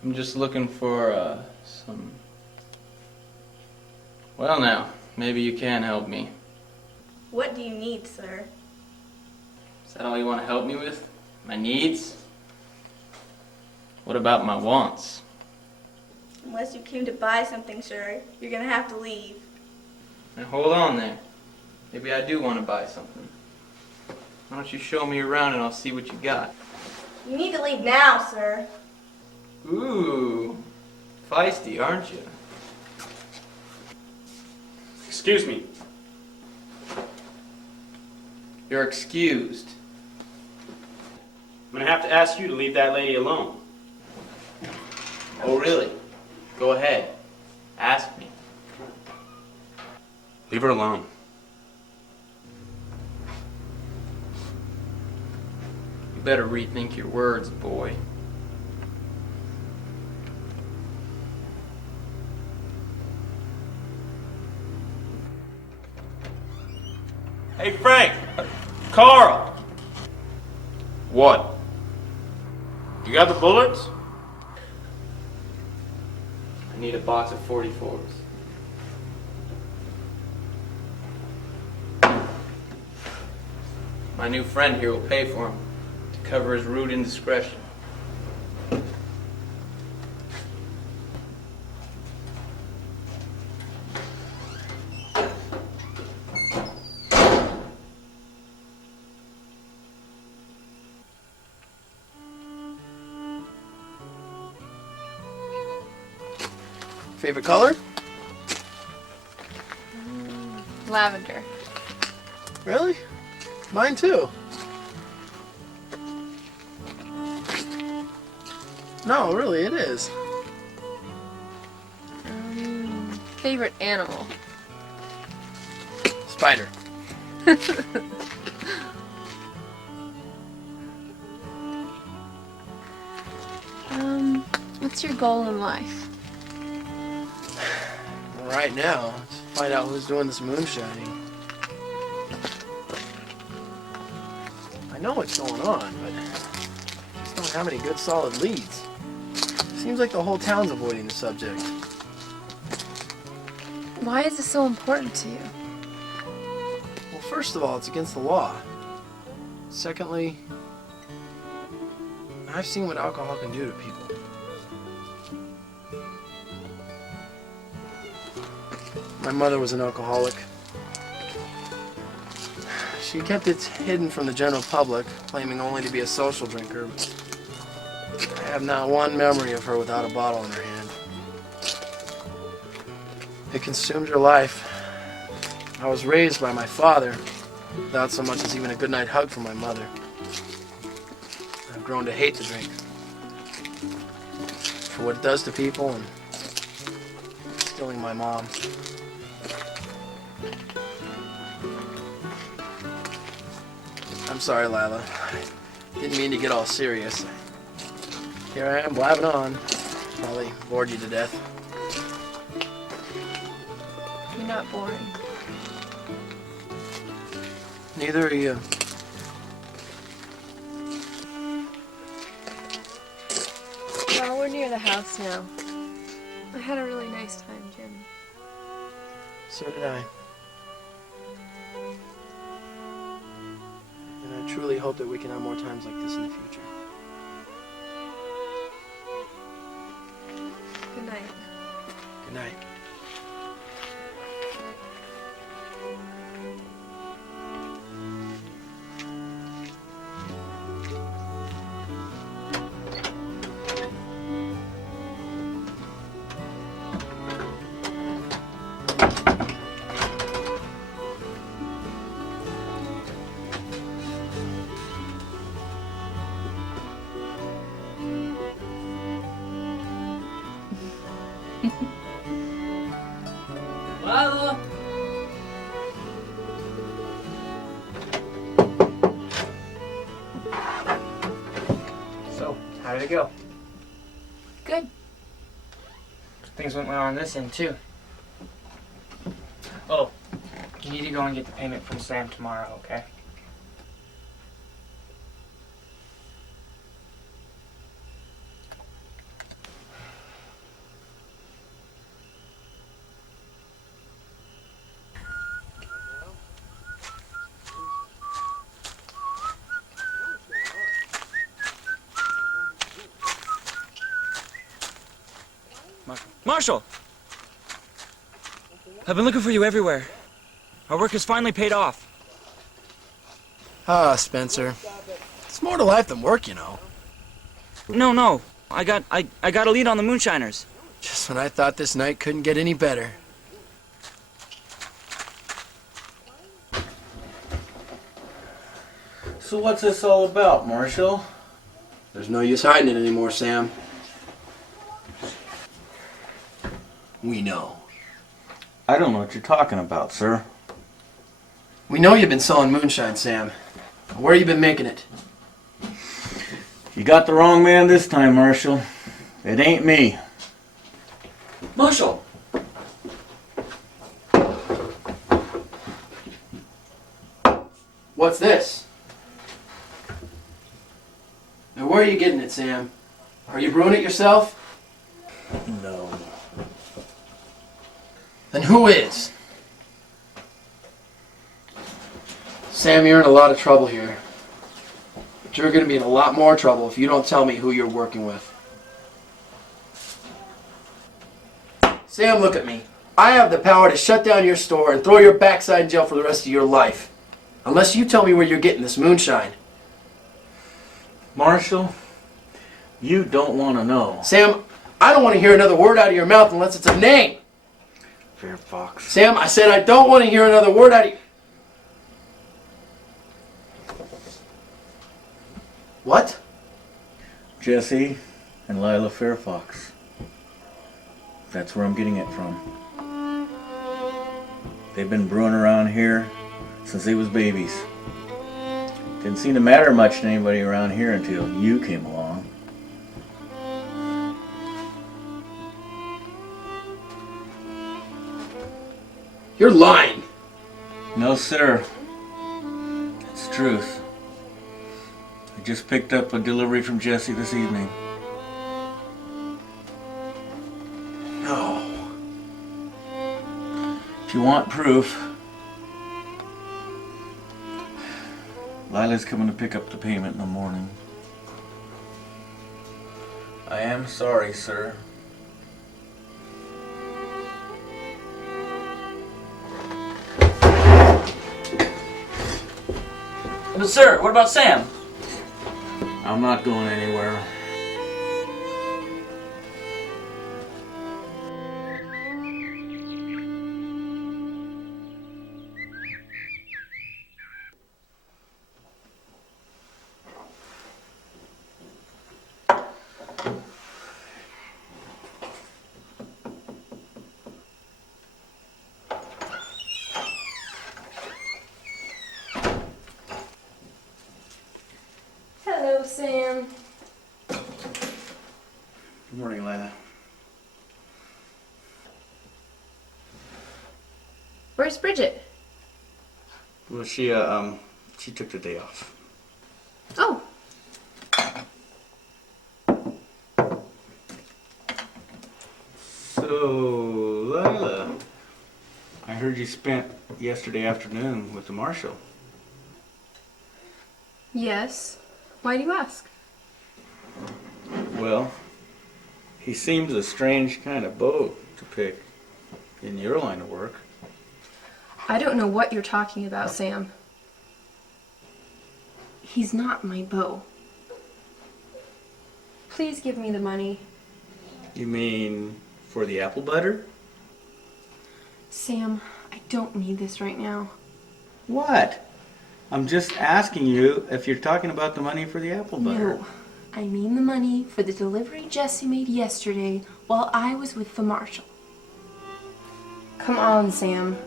I'm just looking for some... Well now, maybe you can help me. What do you need, sir? Is that all you want to help me with? My needs? What about my wants? Unless you came to buy something, sir, you're gonna have to leave. Now hold on there. Maybe I do want to buy something. Why don't you show me around and I'll see what you got. You need to leave now, sir. Ooh, feisty, aren't you? Excuse me. You're excused. I'm gonna have to ask you to leave that lady alone. Oh, really? Go ahead. Ask me. Leave her alone. You better rethink your words, boy. Hey, Frank! Carl! What? You got the bullets? I need a box of 44s. My new friend here will pay for them to cover his rude indiscretion. Favorite color? Lavender. Really? Mine too. No, really, it is. Favorite animal? Spider. What's your goal in life? Right now, let's find out who's doing this moonshining. I know what's going on, but I just don't have any good solid leads. Seems like the whole town's avoiding the subject. Why is this so important to you? Well, first of all, it's against the law. Secondly, I've seen what alcohol can do to people. My mother was an alcoholic. She kept it hidden from the general public, claiming only to be a social drinker. I have not one memory of her without a bottle in her hand. It consumed her life. I was raised by my father, without so much as even a goodnight hug from my mother. I've grown to hate the drink for what it does to people and killing my mom. I'm sorry, Lila. I didn't mean to get all serious. Here I am, blabbing on. Probably bored you to death. You're not boring. Neither are you. Well, we're near the house now. I had a really nice time, Jim. So did I. And I truly hope that we can have more times like this in the future. Good night. Good night. Lila! So, how did it go? Good. Things went well on this end, too. Oh, you need to go and get the payment from Sam tomorrow, okay? Marshal! I've been looking for you everywhere. Our work has finally paid off. Ah, Spencer. It's more to life than work, you know. No. I got a lead on the moonshiners. Just when I thought this night couldn't get any better. So what's this all about, Marshal? There's no use hiding it anymore, Sam. We know. I don't know what you're talking about, sir. We know you've been selling moonshine, Sam. Where you been making it? You got the wrong man this time, Marshal. It ain't me. Marshal! What's this? Now where are you getting it, Sam? Are you brewing it yourself? No. Then who is? Sam, you're in a lot of trouble here. But you're going to be in a lot more trouble if you don't tell me who you're working with. Sam, look at me. I have the power to shut down your store and throw your backside in jail for the rest of your life. Unless you tell me where you're getting this moonshine. Marshal, you don't want to know. Sam, I don't want to hear another word out of your mouth unless it's a name. Fairfox. Sam, I said I don't want to hear another word out of you. What? Jesse and Lila Fairfox. That's where I'm getting it from. They've been brewing around here since they was babies. Didn't seem to matter much to anybody around here until you came along. You're lying. No, sir. It's the truth. I just picked up a delivery from Jesse this evening. No. If you want proof, Lila's coming to pick up the payment in the morning. I am sorry, sir. But sir, what about Sam? I'm not going anywhere. Hello, Sam. Good morning, Lila. Where's Bridget? Well, she took the day off. Oh. So, Lila, I heard you spent yesterday afternoon with the marshal. Yes. Why do you ask? Well, he seems a strange kind of beau to pick in your line of work. I don't know what you're talking about, Sam. He's not my beau. Please give me the money. You mean for the apple butter? Sam, I don't need this right now. What? I'm just asking you if you're talking about the money for the apple butter. No, I mean the money for the delivery Jesse made yesterday while I was with the marshal. Come on, Sam.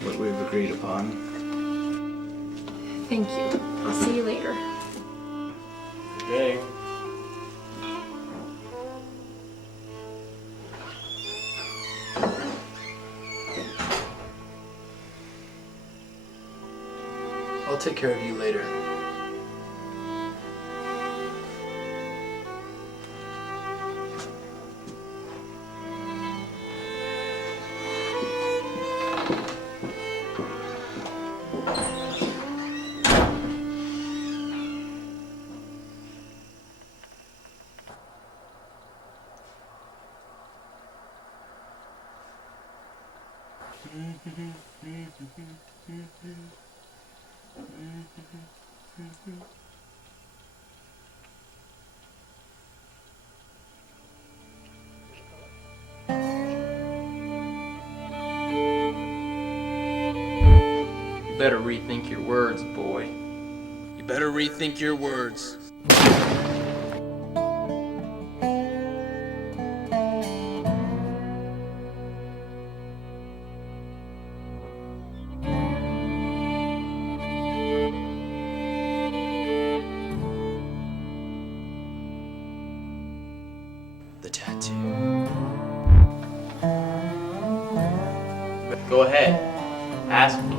What we've agreed upon. Thank you. I'll see you later. Good day. I'll take care of you later. You better rethink your words, boy. You better rethink your words. The tattoo. Go ahead. Ask me.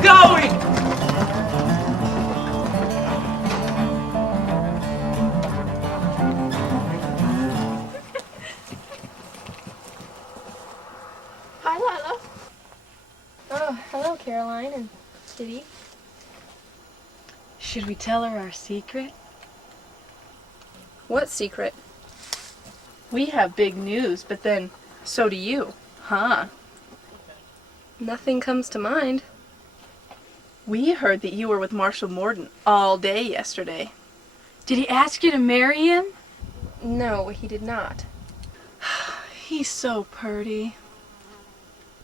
you going? Hi, Lila. Oh, hello, Caroline and Kitty. Should we tell her our secret? What secret? We have big news, but then so do you, huh? Nothing comes to mind. We heard that you were with Marshal Morden all day yesterday. Did he ask you to marry him? No, he did not. He's so purty.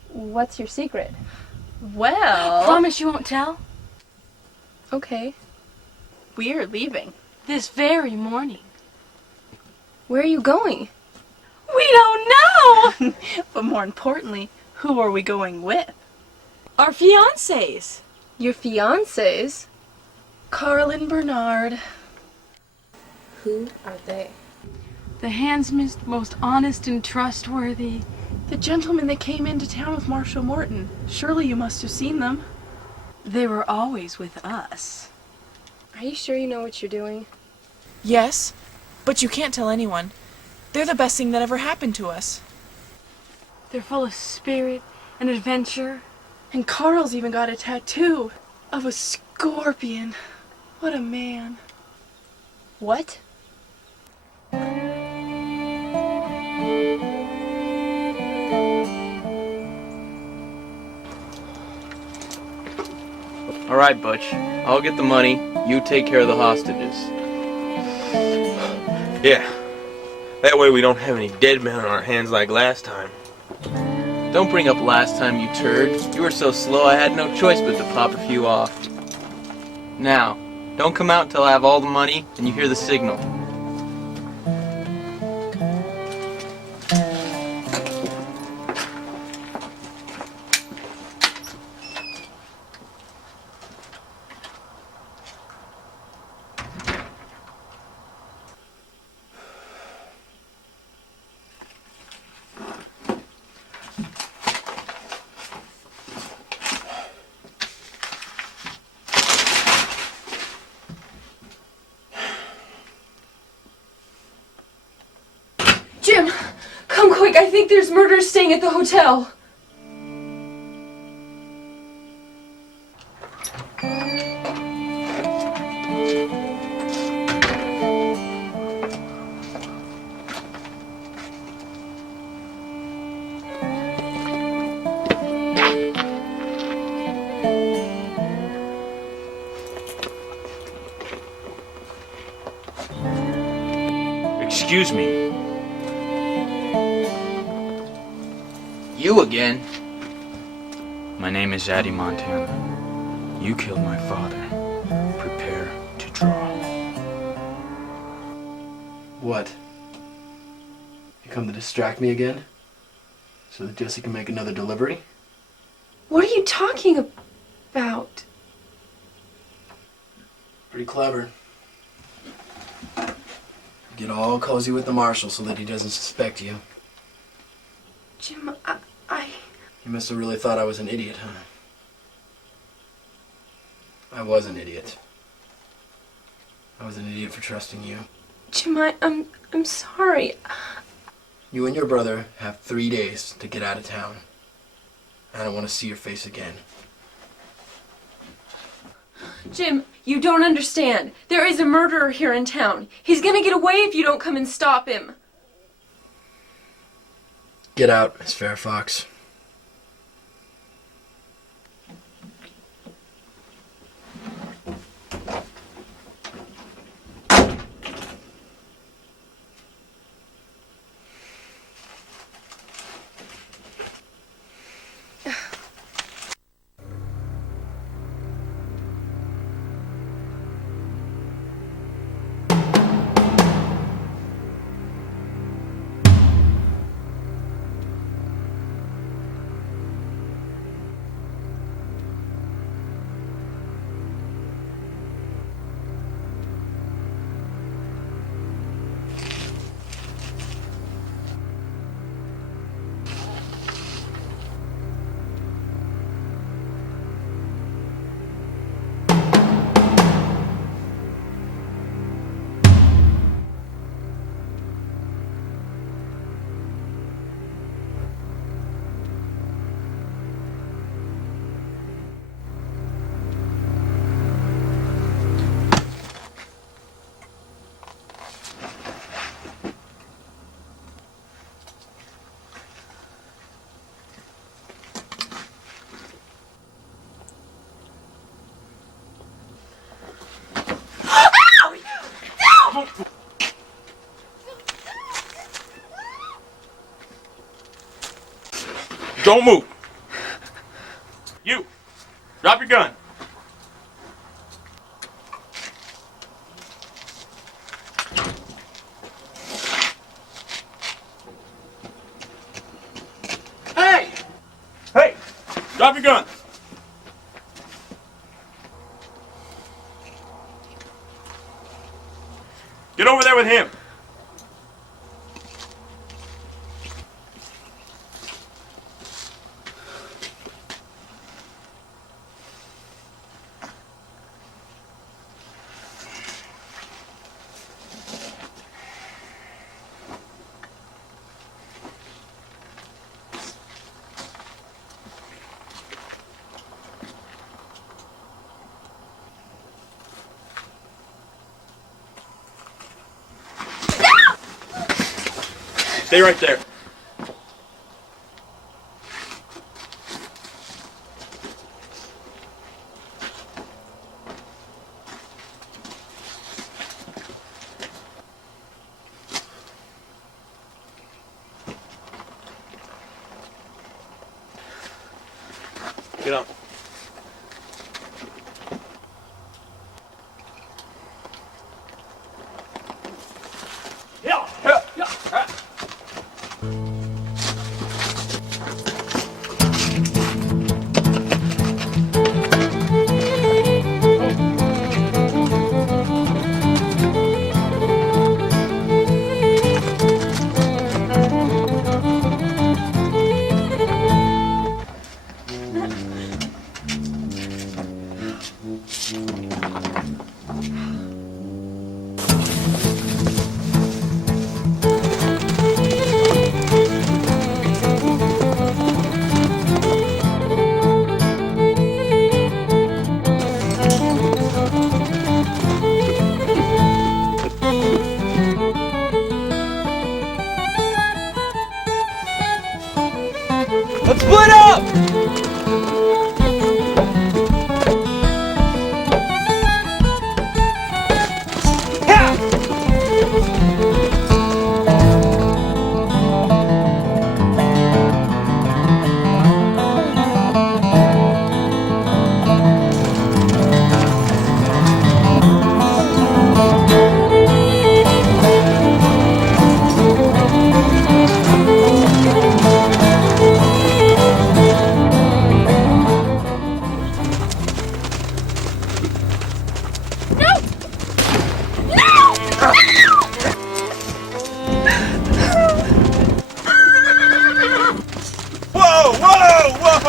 What's your secret? Well... Promise you won't tell? Okay. We're leaving. This very morning. Where are you going? We don't know! But more importantly, who are we going with? Our fiancés. Your fiancés? Carl and Bernard. Who are they? The handsomest, most honest and trustworthy. The gentlemen that came into town with Marshal Morton. Surely you must have seen them. They were always with us. Are you sure you know what you're doing? Yes, but you can't tell anyone. They're the best thing that ever happened to us. They're full of spirit and adventure. And Carl's even got a tattoo of a scorpion. What a man. What? All right, Butch. I'll get the money. You take care of the hostages. Yeah. That way we don't have any dead men on our hands like last time. Don't bring up last time, you turd. You were so slow I had no choice but to pop a few off. Now, don't come out until I have all the money and you hear the signal. Jim, come quick. I think there's murderers staying at the hotel. Excuse me. You again? My name is Addie Montana. You killed my father. Prepare to draw. What? You come to distract me again? So that Jesse can make another delivery? What are you talking about? Pretty clever. Get all cozy with the marshal so that he doesn't suspect you. Jim, You must have really thought I was an idiot, huh? I was an idiot. I was an idiot for trusting you. Jim, I'm sorry. You and your brother have 3 days to get out of town. I don't want to see your face again. Jim, you don't understand. There is a murderer here in town. He's gonna get away if you don't come and stop him. Get out, Miss Fairfox. Don't move. You, drop your gun. Hey! Hey, drop your gun. Get over there with him. Stay right there. Get up. Let's split up!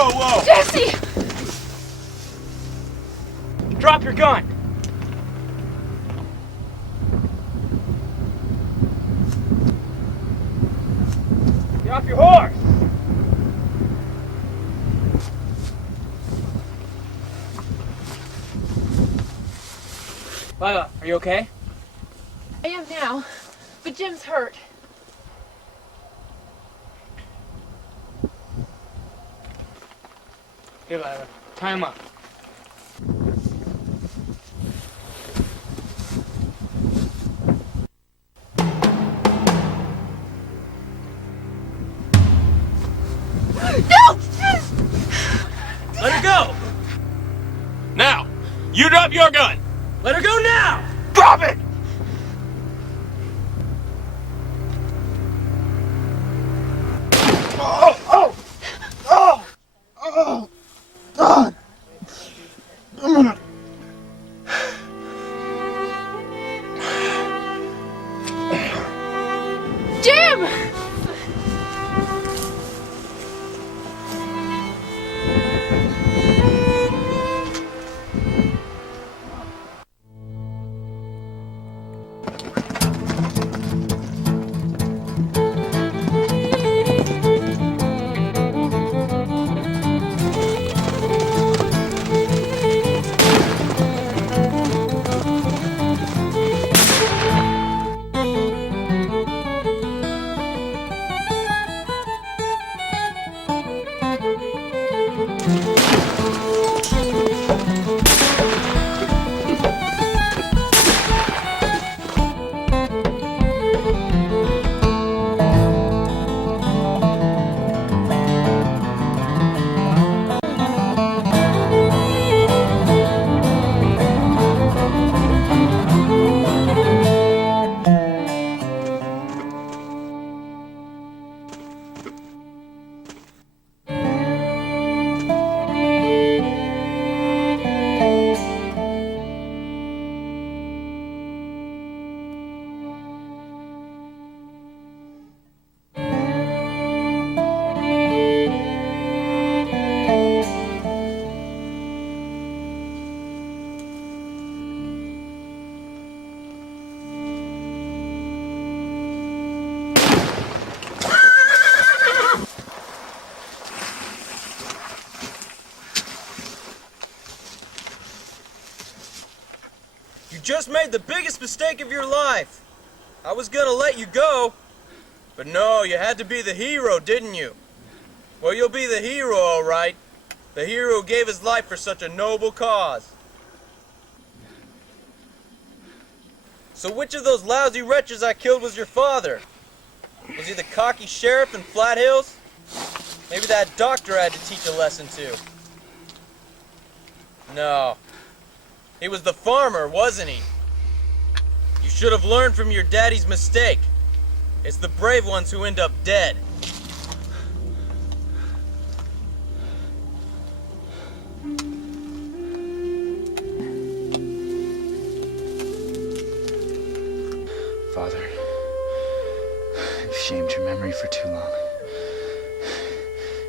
Whoa! Jesse! Drop your gun! Get off your horse! Lila, are you okay? I am now, but Jim's hurt. Here, Lila, tie him up. No! Let her go! Now, you drop your gun! Let her go now! Drop it! God! I'm gonna... Jim! You just made the biggest mistake of your life. I was gonna let you go, but no, you had to be the hero, didn't you? Well, you'll be the hero, all right. The hero who gave his life for such a noble cause. So which of those lousy wretches I killed was your father? Was he the cocky sheriff in Flat Hills? Maybe that doctor I had to teach a lesson to. No. He was the farmer, wasn't he? You should have learned from your daddy's mistake. It's the brave ones who end up dead. Father, I've shamed your memory for too long.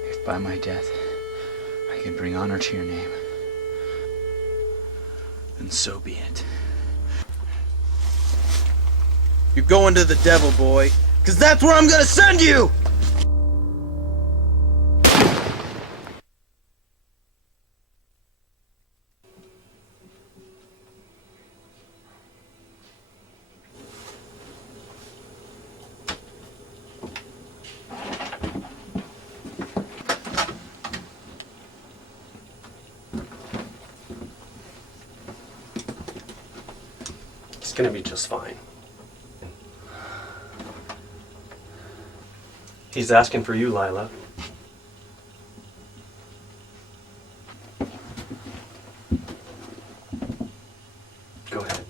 If by my death I can bring honor to your name, then so be it. You're going to the devil, boy, 'cause that's where I'm gonna send you! It's gonna be just fine. He's asking for you, Lila. Go ahead.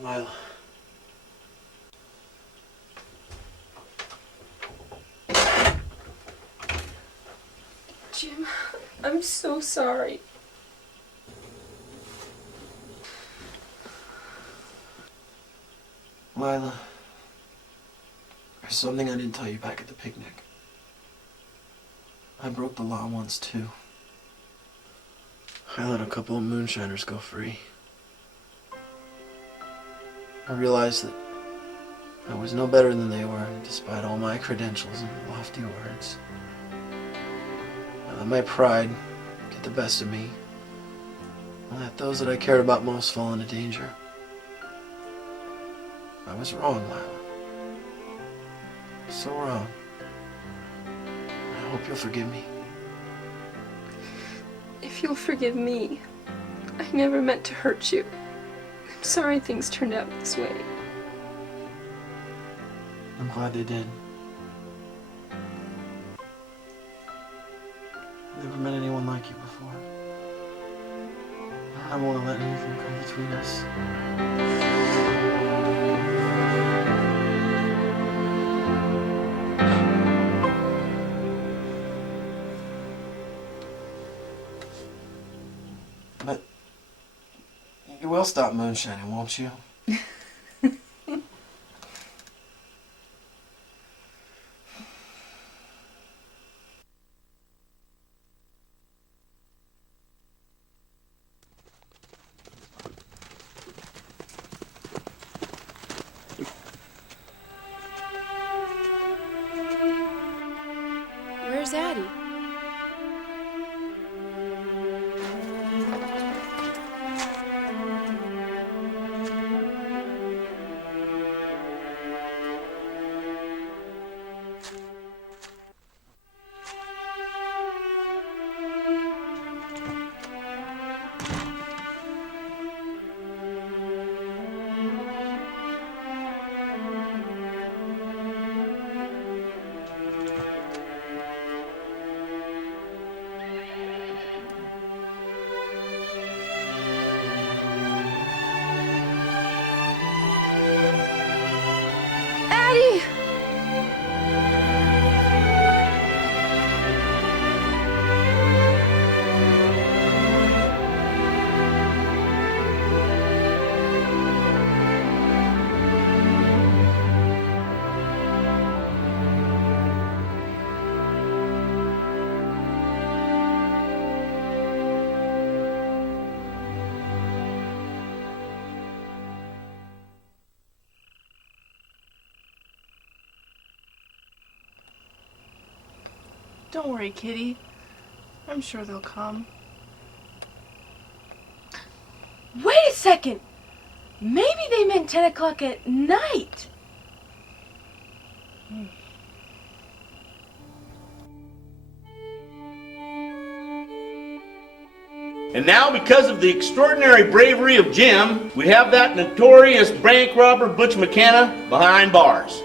Lila. Jim, I'm so sorry. Lila, there's something I didn't tell you back at the picnic. I broke the law once too. I let a couple of moonshiners go free. I realized that I was no better than they were, despite all my credentials and lofty words. I let my pride get the best of me. I let those that I cared about most fall into danger. I was wrong, Lila. So wrong. I hope you'll forgive me. If you'll forgive me, I never meant to hurt you. I'm sorry things turned out this way. I'm glad they did. Never met anyone like you before. I don't want to let anything come between us. But you will stop moonshining, won't you? Where's Addie? Addie! Don't worry, Kitty. I'm sure they'll come. Wait a second! Maybe they meant 10 o'clock at night. And now, because of the extraordinary bravery of Jim, we have that notorious bank robber Butch McKenna behind bars.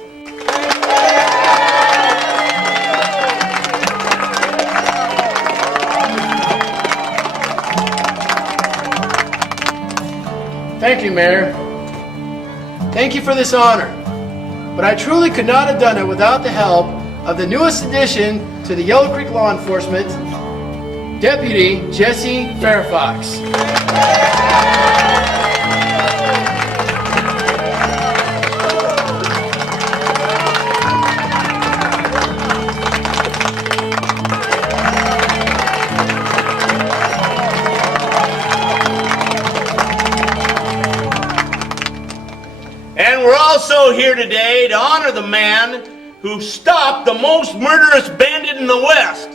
Thank you, Mayor. Thank you for this honor. But I truly could not have done it without the help of the newest addition to the Yellowcreek law enforcement, Deputy Jesse Fairfax. And we're also here today to honor the man who stopped the most murderous bandit in the West,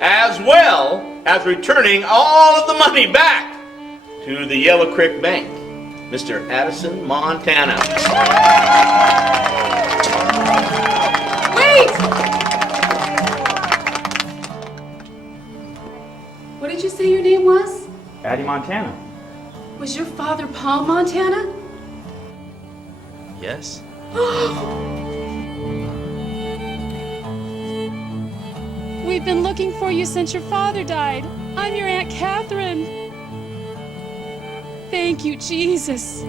as well as returning all of the money back to the Yellowcreek Bank, Mr. Addison Montana. Wait! What did you say your name was? Addie Montana. Was your father Paul Montana? Yes. We've been looking for you since your father died. I'm your Aunt Catherine. Thank you, Jesus.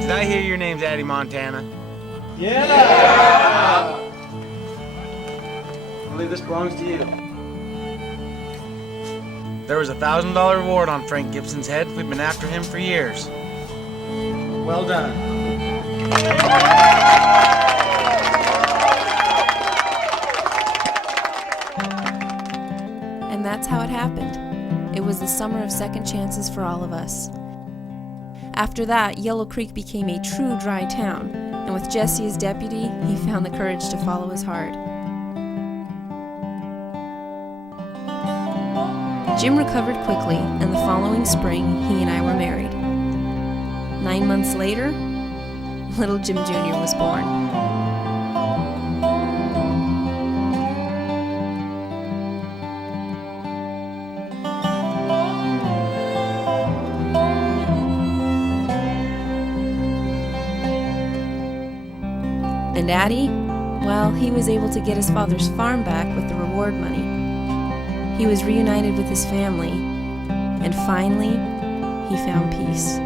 Did I hear your name's Addie Montana? Yeah! I believe this belongs to you. There was a $1,000 reward on Frank Gibson's head. We've been after him for years. Well done. And that's how it happened. It was the summer of second chances for all of us. After that, Yellowcreek became a true dry town, and with Jesse as deputy, he found the courage to follow his heart. Jim recovered quickly, and the following spring, he and I were married. 9 months later, little Jim Jr. was born. And Addie, well, he was able to get his father's farm back with the reward money. He was reunited with his family, and finally, he found peace.